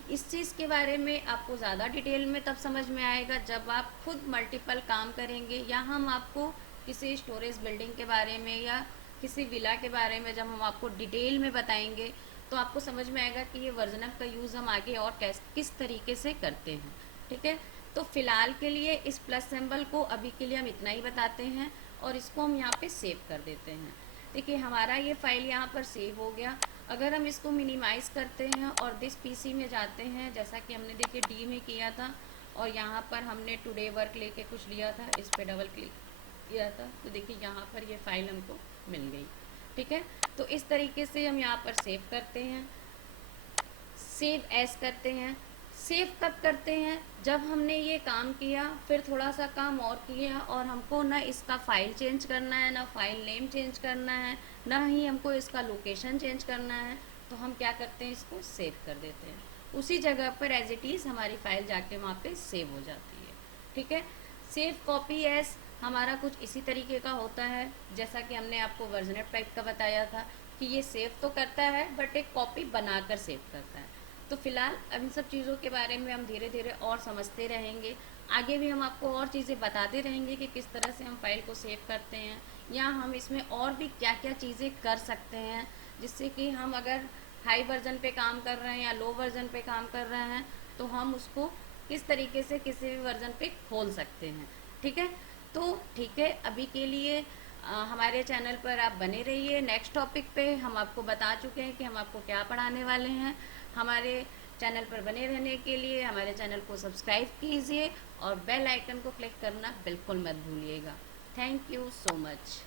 इस चीज़ के बारे में आपको ज़्यादा डिटेल में तब समझ में आएगा जब आप खुद मल्टीपल काम करेंगे, या हम आपको किसी स्टोरेज बिल्डिंग के बारे में या किसी विला के बारे में जब हम आपको डिटेल में बताएंगे तो आपको समझ में आएगा कि ये वर्जन अप का यूज़ हम आगे और किस तरीके से करते हैं। ठीक है, तो फिलहाल के लिए इस प्लस सिंबल को अभी के लिए हम इतना ही बताते हैं और इसको हम यहाँ पे सेव कर देते हैं। देखिए हमारा ये फाइल यहाँ पर सेव हो गया। अगर हम इसको मिनिमाइज़ करते हैं और दिस पीसी में जाते हैं, जैसा कि हमने देखिए डी में किया था और यहाँ पर हमने टुडे वर्क लेके कुछ लिया था, इस पर डबल क्लिक किया था, तो देखिए यहाँ पर ये फाइल हमको मिल गई। ठीक है, तो इस तरीके से हम यहाँ पर सेव करते हैं, सेव एज करते हैं। सेव कब करते हैं, जब हमने ये काम किया, फिर थोड़ा सा काम और किया और हमको ना इसका फ़ाइल चेंज करना है, ना फाइल नेम चेंज करना है, ना ही हमको इसका लोकेशन चेंज करना है, तो हम क्या करते हैं, इसको सेव कर देते हैं। उसी जगह पर एज इट इज़ हमारी फ़ाइल जाके वहाँ पे सेव हो जाती है। ठीक है, सेव कॉपी एज हमारा कुछ इसी तरीके का होता है, जैसा कि हमने आपको वर्जनेट टाइप का बताया था कि ये सेव तो करता है बट एक कॉपी बनाकर सेव करता है। तो फिलहाल इन सब चीज़ों के बारे में हम धीरे धीरे और समझते रहेंगे। आगे भी हम आपको और चीज़ें बताते रहेंगे कि किस तरह से हम फाइल को सेव करते हैं, या हम इसमें और भी क्या क्या चीज़ें कर सकते हैं, जिससे कि हम अगर हाई वर्जन पे काम कर रहे हैं या लो वर्जन पे काम कर रहे हैं तो हम उसको किस तरीके से किसी भी वर्जन पे खोल सकते हैं। ठीक है, तो ठीक है, अभी के लिए हमारे चैनल पर आप बने रहिए। नेक्स्ट टॉपिक पे हम आपको बता चुके हैं कि हम आपको क्या पढ़ाने वाले हैं। हमारे चैनल पर बने रहने के लिए हमारे चैनल को सब्सक्राइब कीजिए और बेल आइकन को क्लिक करना बिल्कुल मत भूलिएगा। Thank you so much.